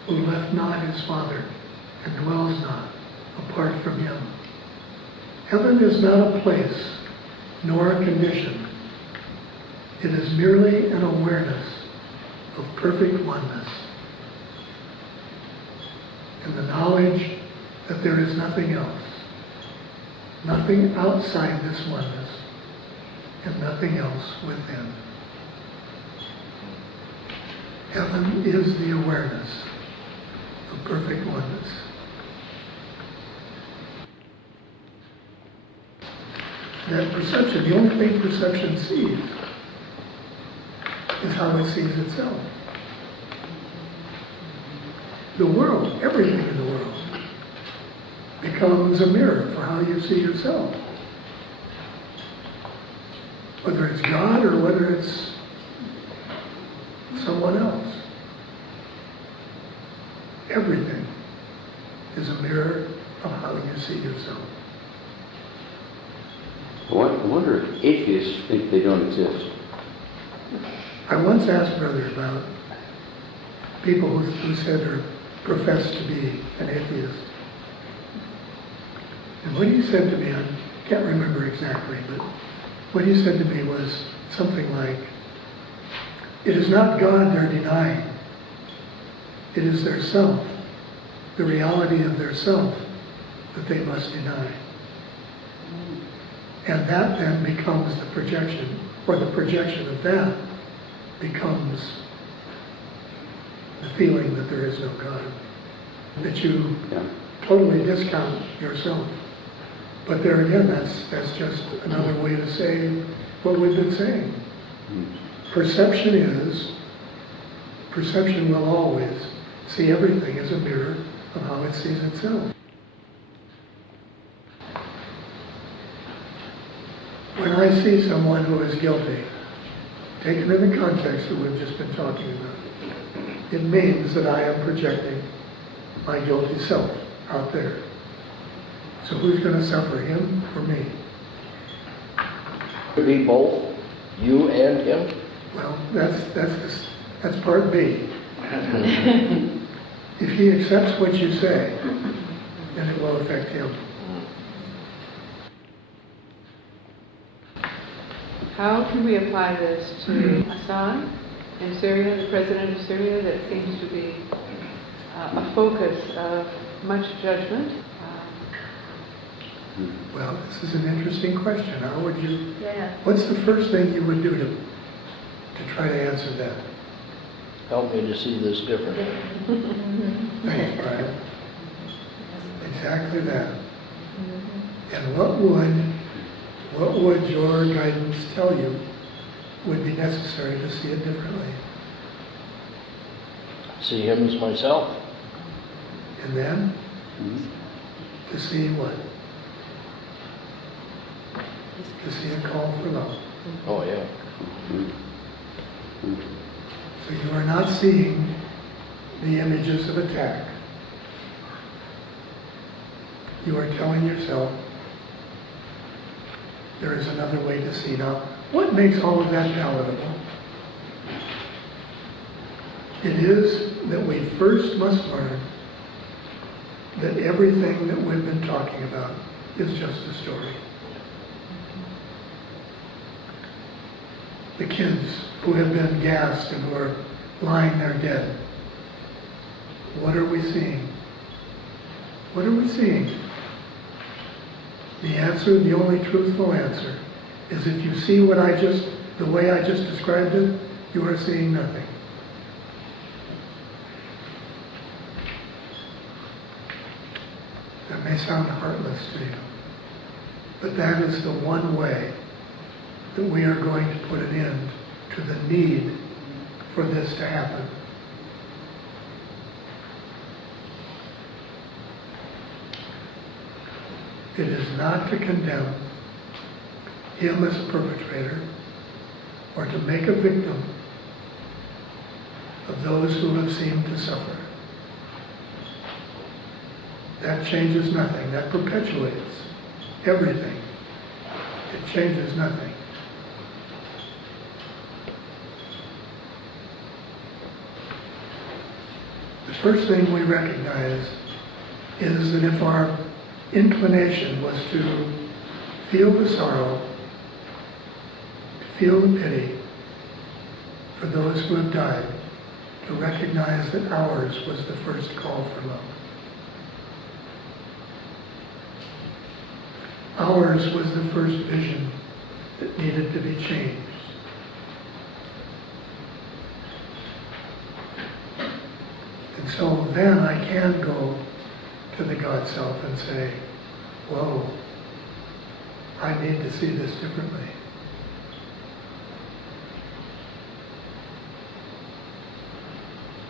who left not his Father, and dwells not apart from him. Heaven is not a place, nor a condition. It is merely an awareness of perfect oneness, and the knowledge that there is nothing else, nothing outside this oneness, and nothing else within. Heaven is the awareness of perfect oneness. That perception, the only thing perception sees, is how it sees itself. The world, everything in the world, becomes a mirror for how you see yourself. Whether it's God or whether it's someone else. Everything is a mirror of how you see yourself. I wonder if atheists think they don't exist. I once asked Brother about people who said or professed to be an atheist. And what he said to me, I can't remember exactly, but what he said to me was something like, it is not God they're denying. It is their self, the reality of their self, that they must deny. And that then becomes the projection, or the projection of that becomes the feeling that there is no God. That you totally discount yourself. But there again, that's just another way to say what we've been saying. Perception will always see everything as a mirror of how it sees itself. When I see someone who is guilty, taken in the context that we've just been talking about, it means that I am projecting my guilty self out there. So who's going to suffer, him or me? Could be both, you and him. Well, that's part B. If he accepts what you say, then it will affect him. How can we apply this to Assad in Syria, the president of Syria, that seems to be a focus of much judgment? Well, this is an interesting question. How would you, Yeah. what's the first thing you would do to try to answer that? Help me to see this differently. Thanks, Brian. Exactly that. And what would your guidance tell you would be necessary to see it differently? See him as myself. And then, to see what? To see a call for love. Oh, yeah. So you are not seeing the images of attack. You are telling yourself there is another way to see. Now, what makes all of that palatable? It is that we first must learn that everything that we've been talking about is just a story. The kids who have been gassed and who are lying there dead, what are we seeing? What are we seeing? The answer, the only truthful answer, is if you see the way I just described it, you are seeing nothing. That may sound heartless to you, but that is the one way that we are going to put an end to the need for this to happen. It is not to condemn him as a perpetrator or to make a victim of those who have seemed to suffer. That changes nothing. That perpetuates everything. It changes nothing. The first thing we recognize is that if our inclination was to feel the sorrow, to feel the pity for those who have died, to recognize that ours was the first call for love. Ours was the first vision that needed to be changed. And so then I can go to the God Self and say, whoa, I need to see this differently.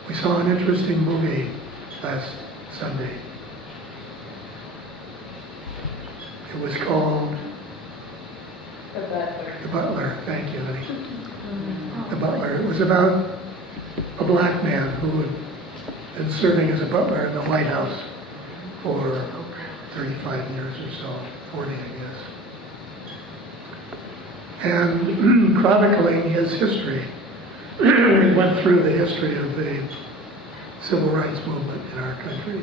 We saw an interesting movie last Sunday. It was called The Butler. The Butler. Thank you, honey. The Butler. It was about a black man who had been serving as a butler in the White House for 35 years or so, 40, I guess. And chronicling his history, he went through the history of the civil rights movement in our country.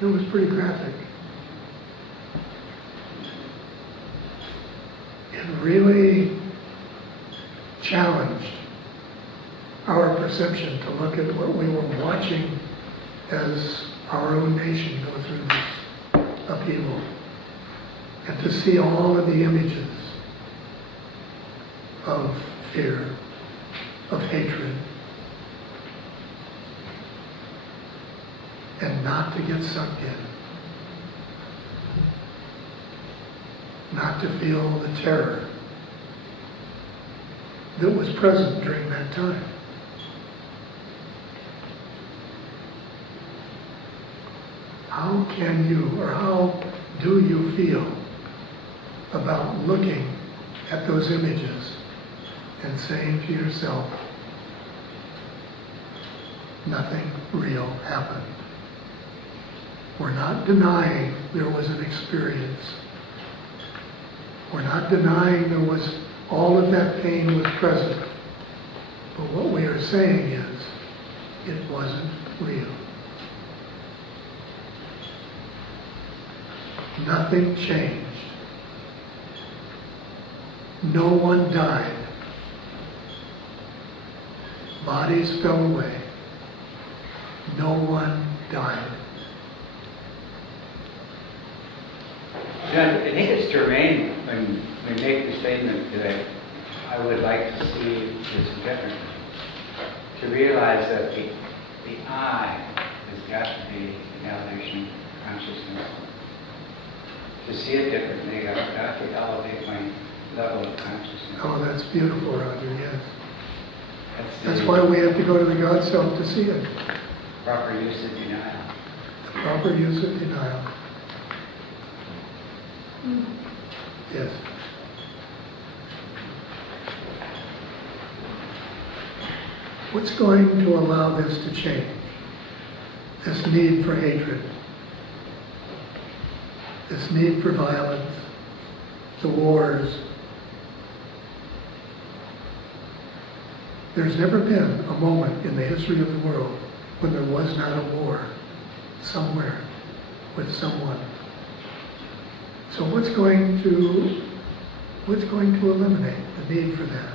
It was pretty graphic. It really challenged our perception to look at what we were watching as our own nation go through this upheaval, and to see all of the images of fear, of hatred, and not to get sucked in, not to feel the terror that was present during that time. How can you, or how do you feel about looking at those images and saying to yourself, nothing real happened? We're not denying there was an experience. We're not denying there was all of that pain was present. But what we are saying is, it wasn't real. Nothing changed. No one died. Bodies fell away. No one died. I think it's germane when we make the statement that I would like to see this different. To realize that the I has got to be the elevation of consciousness. To see it differently, I've got to elevate my level of consciousness. Oh, that's beautiful, Roger, yes. That's why we have to go to the God Self to see it. Proper use of denial. Proper use of denial. Yes. What's going to allow this to change? This need for hatred, this need for violence, the wars. There's never been a moment in the history of the world when there was not a war somewhere with someone. So what's going to eliminate the need for that?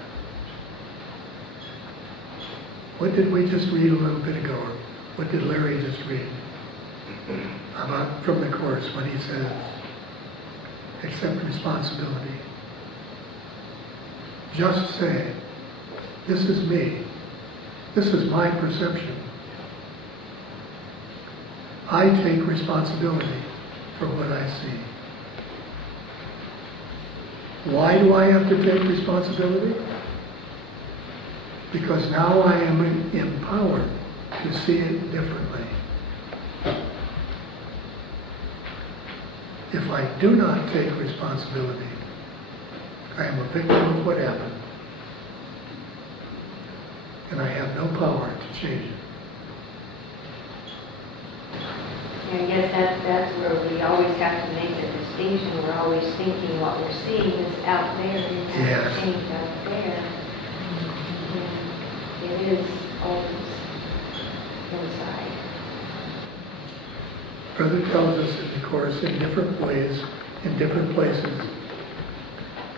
What did we just read a little bit ago? Or what did Larry just read? About from the Course when he says, accept responsibility. Just say, this is me. This is my perception. I take responsibility for what I see. Why do I have to take responsibility? Because now I am empowered to see it differently. If I do not take responsibility, I am a victim of what happened. And I have no power to change it. I guess that's where we always have to make the distinction. We're always thinking what we're seeing is out there and has to change out there. And it is always inside. Brother tells us in the Course in different ways, in different places,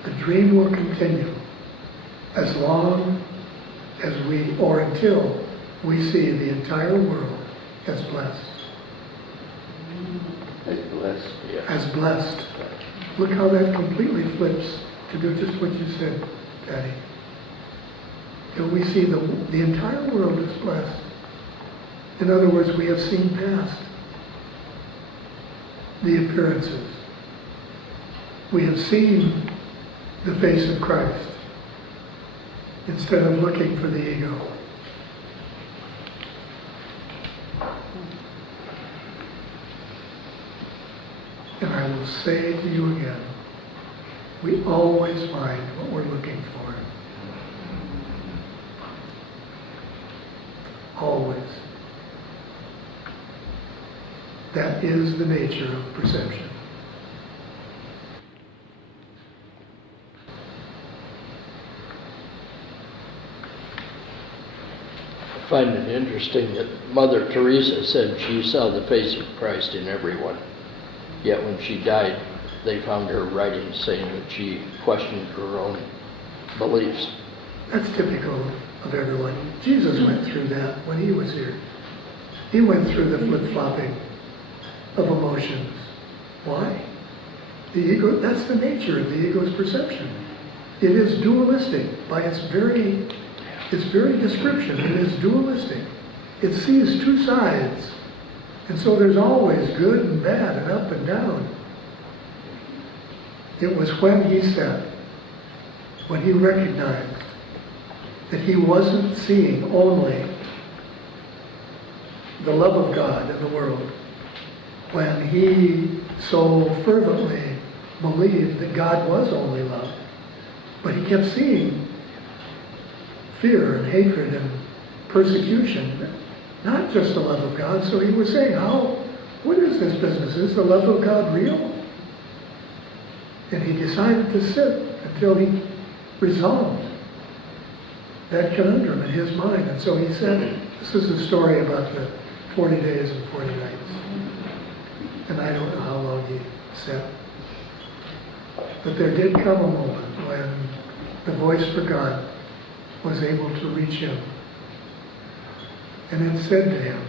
the dream will continue as long as we, or until we see the entire world as blessed. As blessed. Yeah. As blessed. Look how that completely flips to do just what you said, Daddy. Till we see the entire world as blessed. In other words, we have seen past the appearances. We have seen the face of Christ instead of looking for the ego. And I will say to you again, we always find what we're looking for. Always. That is the nature of perception. I find it interesting that Mother Teresa said she saw the face of Christ in everyone. Yet when she died, they found her writings saying that she questioned her own beliefs. That's typical of everyone. Jesus went through that when he was here. He went through the flip-flopping of emotions. Why? The ego, that's the nature of the ego's perception. It is dualistic by its very description. It is dualistic. It sees two sides. And so there's always good and bad and up and down. It was when he said, when he recognized that he wasn't seeing only the love of God in the world, when he so fervently believed that God was only love, but he kept seeing fear and hatred and persecution, not just the love of God. So he was saying, what is this business? Is the love of God real? And he decided to sit until he resolved that conundrum in his mind. And so he said, this is the story about the 40 days and 40 nights. And I don't know how long he sat. But there did come a moment when the voice for God was able to reach him. And it said to him,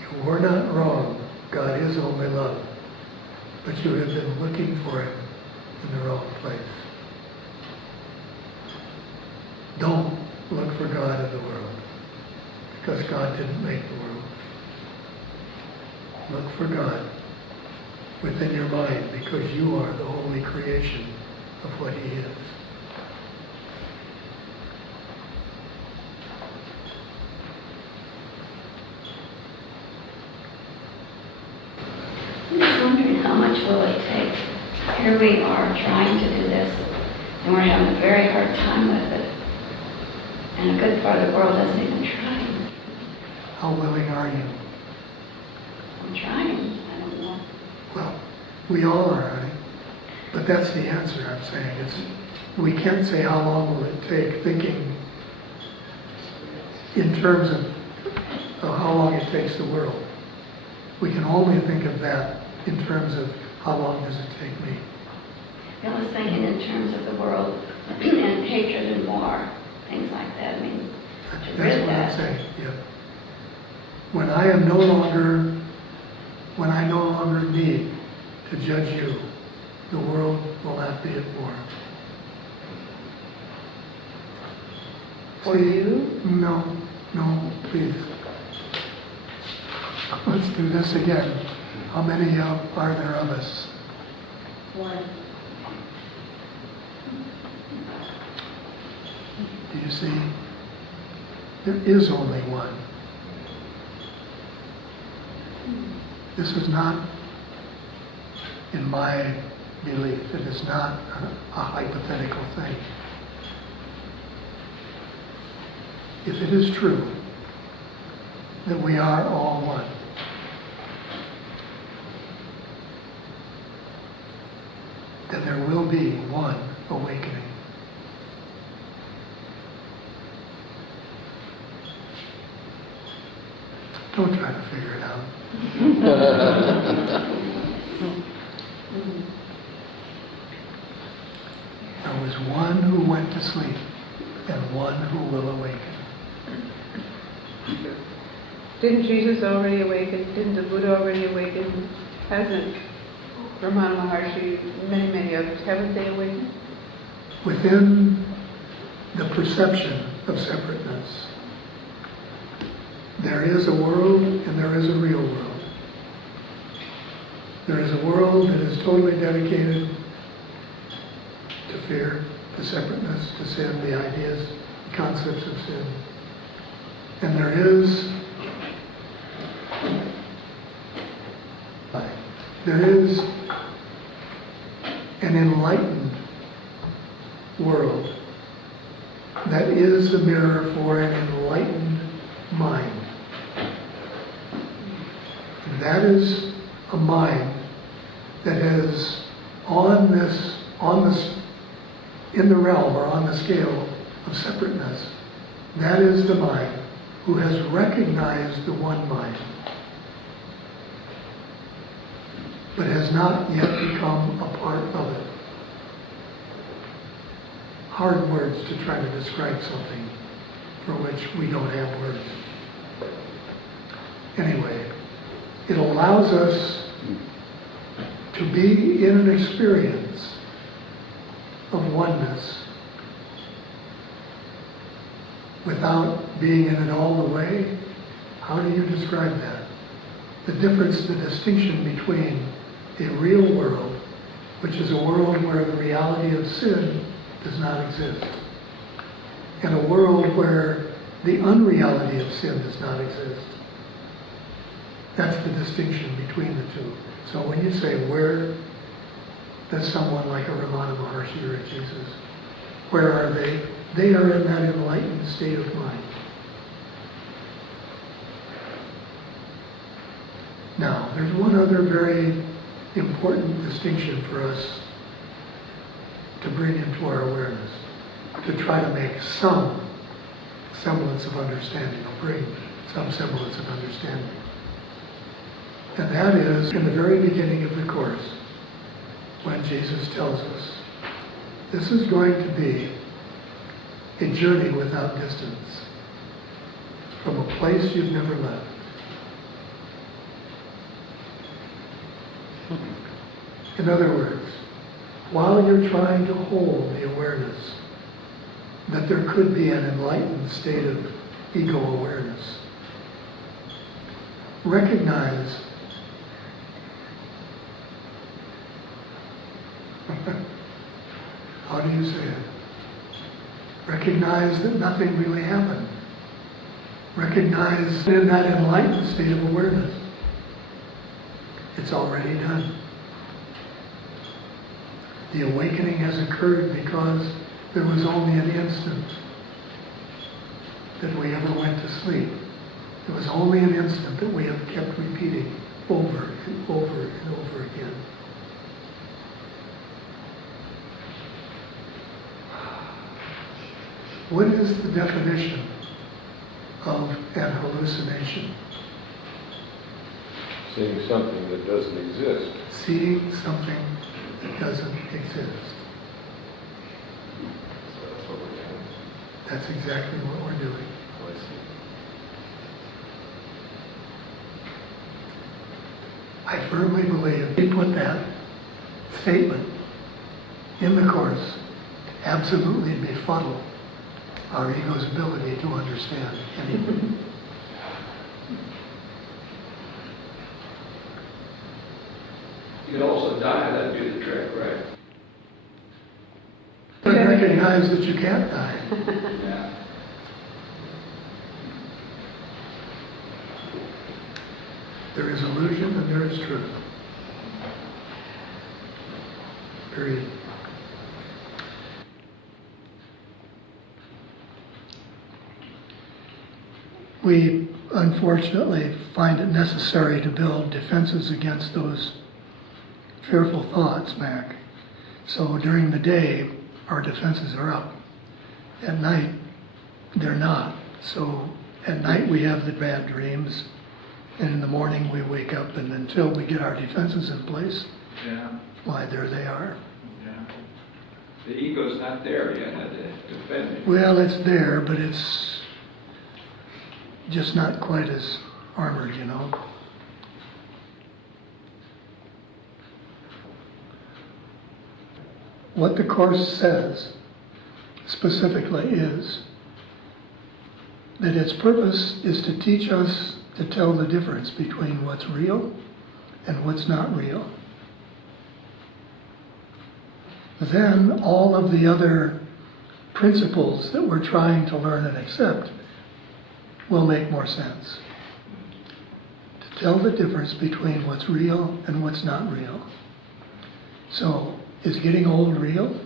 you were not wrong. God is only love. but you have been looking for Him in the wrong place. Don't look for God in the world, because God didn't make the world. Look for God within your mind, because you are the holy creation of what He is. I'm just wondering how much will it take? Here we are trying to do this, and we're having a very hard time with it. And a good part of the world doesn't even try. How willing are you? I'm trying. I don't know. Well, we all are, honey. But that's the answer I'm saying. We can't say how long will it take, thinking in terms of how long it takes the world. We can only think of that in terms of how long does it take me. I was thinking in terms of the world and hatred and war, things like that. I mean, to That's rid what I'm that. saying, yeah. When I no longer need to judge you, the world will not be at war. For you? No, please. Let's do this again. How many are there of us? One. Do you see? There is only one. This is not, in my belief, it is not a hypothetical thing. If it is true that we are all one, then there will be one awakening. Don't try to figure it out. There was one who went to sleep and one who will awaken. Didn't Jesus already awaken? Didn't the Buddha already awaken? Hasn't Ramana Maharshi, many others, haven't they awakened? Within the perception of separateness, there is a world and there is a real world. There is a world that is totally dedicated to fear, to separateness, to sin, the ideas, the concepts of sin. And there is an enlightened world that is the mirror for an enlightened mind. And that is a mind that is in the realm or on the scale of separateness. That is the mind who has recognized the one mind, but has not yet become a part of it. Hard words to try to describe something for which we don't have words. Anyway, it allows us to be in an experience of oneness without being in it all the way. How do you describe that? The difference, the distinction between a real world, which is a world where the reality of sin does not exist, and a world where the unreality of sin does not exist. That's the distinction between the two. So when you say, where does someone like a Ramana Maharshi or a Jesus, where are they? They are in that enlightened state of mind. Now, there's one other very important distinction for us to bring into our awareness, to try to make some semblance of understanding, or bring some semblance of understanding. And that is in the very beginning of the Course, when Jesus tells us, this is going to be a journey without distance, from a place you've never left. In other words, while you're trying to hold the awareness that there could be an enlightened state of ego awareness, recognize how do you say it? Recognize that nothing really happened. Recognize in that enlightened state of awareness, it's already done. The awakening has occurred because there was only an instant that we ever went to sleep. It was only an instant that we have kept repeating over and over and over again. What is the definition of an hallucination? Seeing something that doesn't exist. Seeing something that doesn't exist. So that's what we're doing. That's exactly what we're doing. Oh, I see. I firmly believe we put that statement in the Course to absolutely befuddle our ego's ability to understand anything. You can also die, that'd do the trick, right? But recognize that you can't die. Yeah. There is illusion and there is truth. Period. We unfortunately find it necessary to build defenses against those fearful thoughts, Mac. So during the day, our defenses are up. At night, they're not. So at night we have the bad dreams, and in the morning we wake up, and until we get our defenses in place, Yeah. why, there they are. Yeah. The ego's not there yet, had to defend it. Well, it's there, but it's just not quite as armored, you know. What the Course says specifically is that its purpose is to teach us to tell the difference between what's real and what's not real. Then all of the other principles that we're trying to learn and accept will make more sense. To tell the difference between what's real and what's not real. So, is getting old real?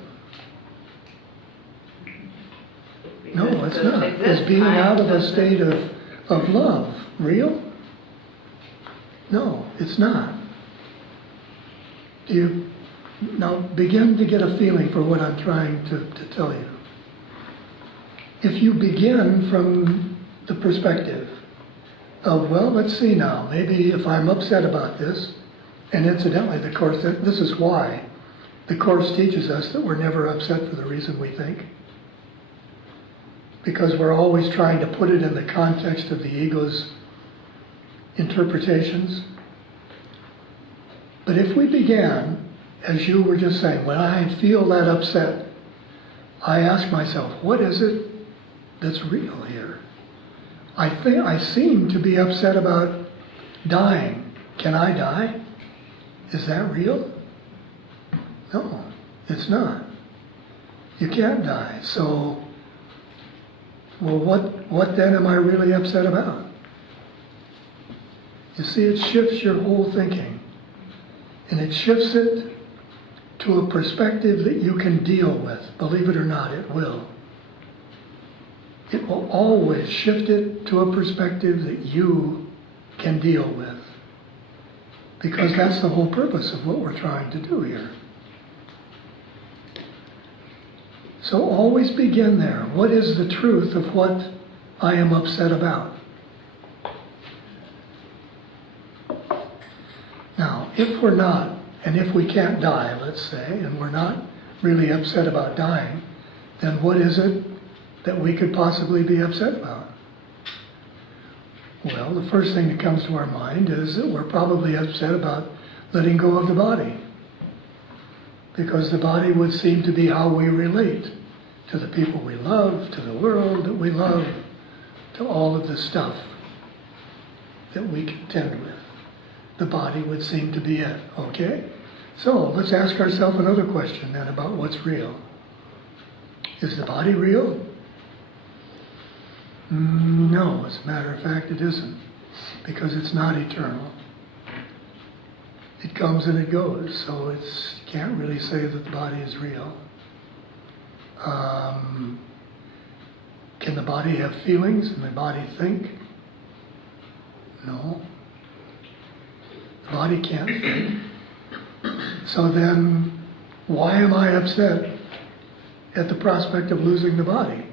No, it's not. Is being out of a state of love real? No, it's not. Do you now begin to get a feeling for what I'm trying to tell you? If you begin from the perspective of, well, let's see now, maybe if I'm upset about this, and incidentally, the Course, this is why the Course teaches us that we're never upset for the reason we think. Because we're always trying to put it in the context of the ego's interpretations. But if we began, as you were just saying, when I feel that upset, I ask myself, what is it that's real here? I seem to be upset about dying. Can I die? Is that real? No, it's not. You can't die. So, well, what then am I really upset about? You see, it shifts your whole thinking. And it shifts it to a perspective that you can deal with. Believe it or not, it will. It will always shift it to a perspective that you can deal with. Because that's the whole purpose of what we're trying to do here. So always begin there. What is the truth of what I am upset about? Now, if we're not, and if we can't die, let's say, and we're not really upset about dying, then what is it that we could possibly be upset about? Well, the first thing that comes to our mind is that we're probably upset about letting go of the body. Because the body would seem to be how we relate to the people we love, to the world that we love, to all of the stuff that we contend with. The body would seem to be it, okay? So let's ask ourselves another question then about what's real. Is the body real? No, as a matter of fact, it isn't, because it's not eternal. It comes and it goes, so it's can't really say that the body is real. Can the body have feelings and the body think? No. The body can't think. So then, why am I upset at the prospect of losing the body?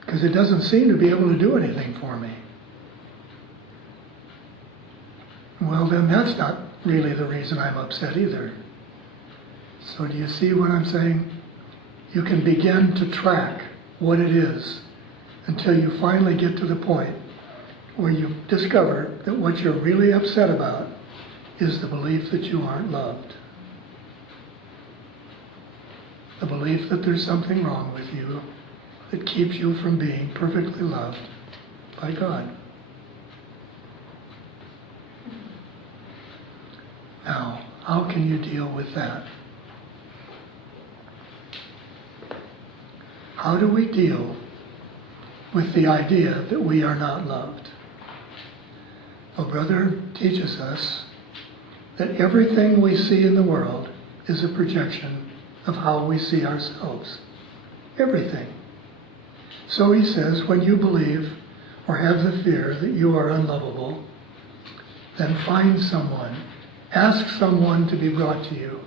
Because it doesn't seem to be able to do anything for me. Well, then that's not really the reason I'm upset either. So do you see what I'm saying? You can begin to track what it is until you finally get to the point where you discover that what you're really upset about is the belief that you aren't loved. The belief that there's something wrong with you that keeps you from being perfectly loved by God. Now, how can you deal with that? How do we deal with the idea that we are not loved? Well, Brother teaches us that everything we see in the world is a projection of how we see ourselves. Everything. So he says, when you believe or have the fear that you are unlovable, then find someone, ask someone to be brought to you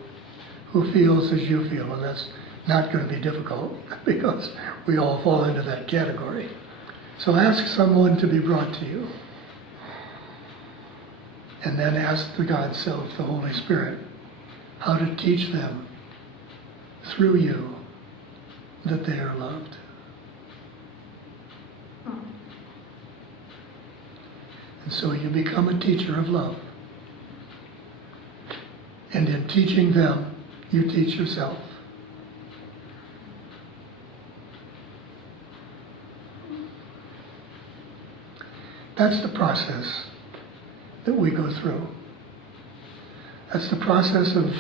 who feels as you feel. And that's not going to be difficult because we all fall into that category. So ask someone to be brought to you. And then ask the God Self, the Holy Spirit, how to teach them through you that they are loved. And so you become a teacher of love. And in teaching them, you teach yourself. That's the process that we go through. That's the process of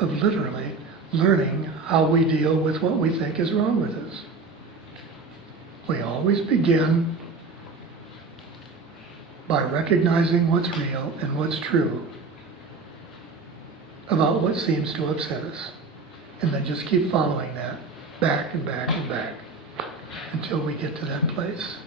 literally learning how we deal with what we think is wrong with us. We always begin by recognizing what's real and what's true about what seems to upset us. And then just keep following that back and back and back until we get to that place.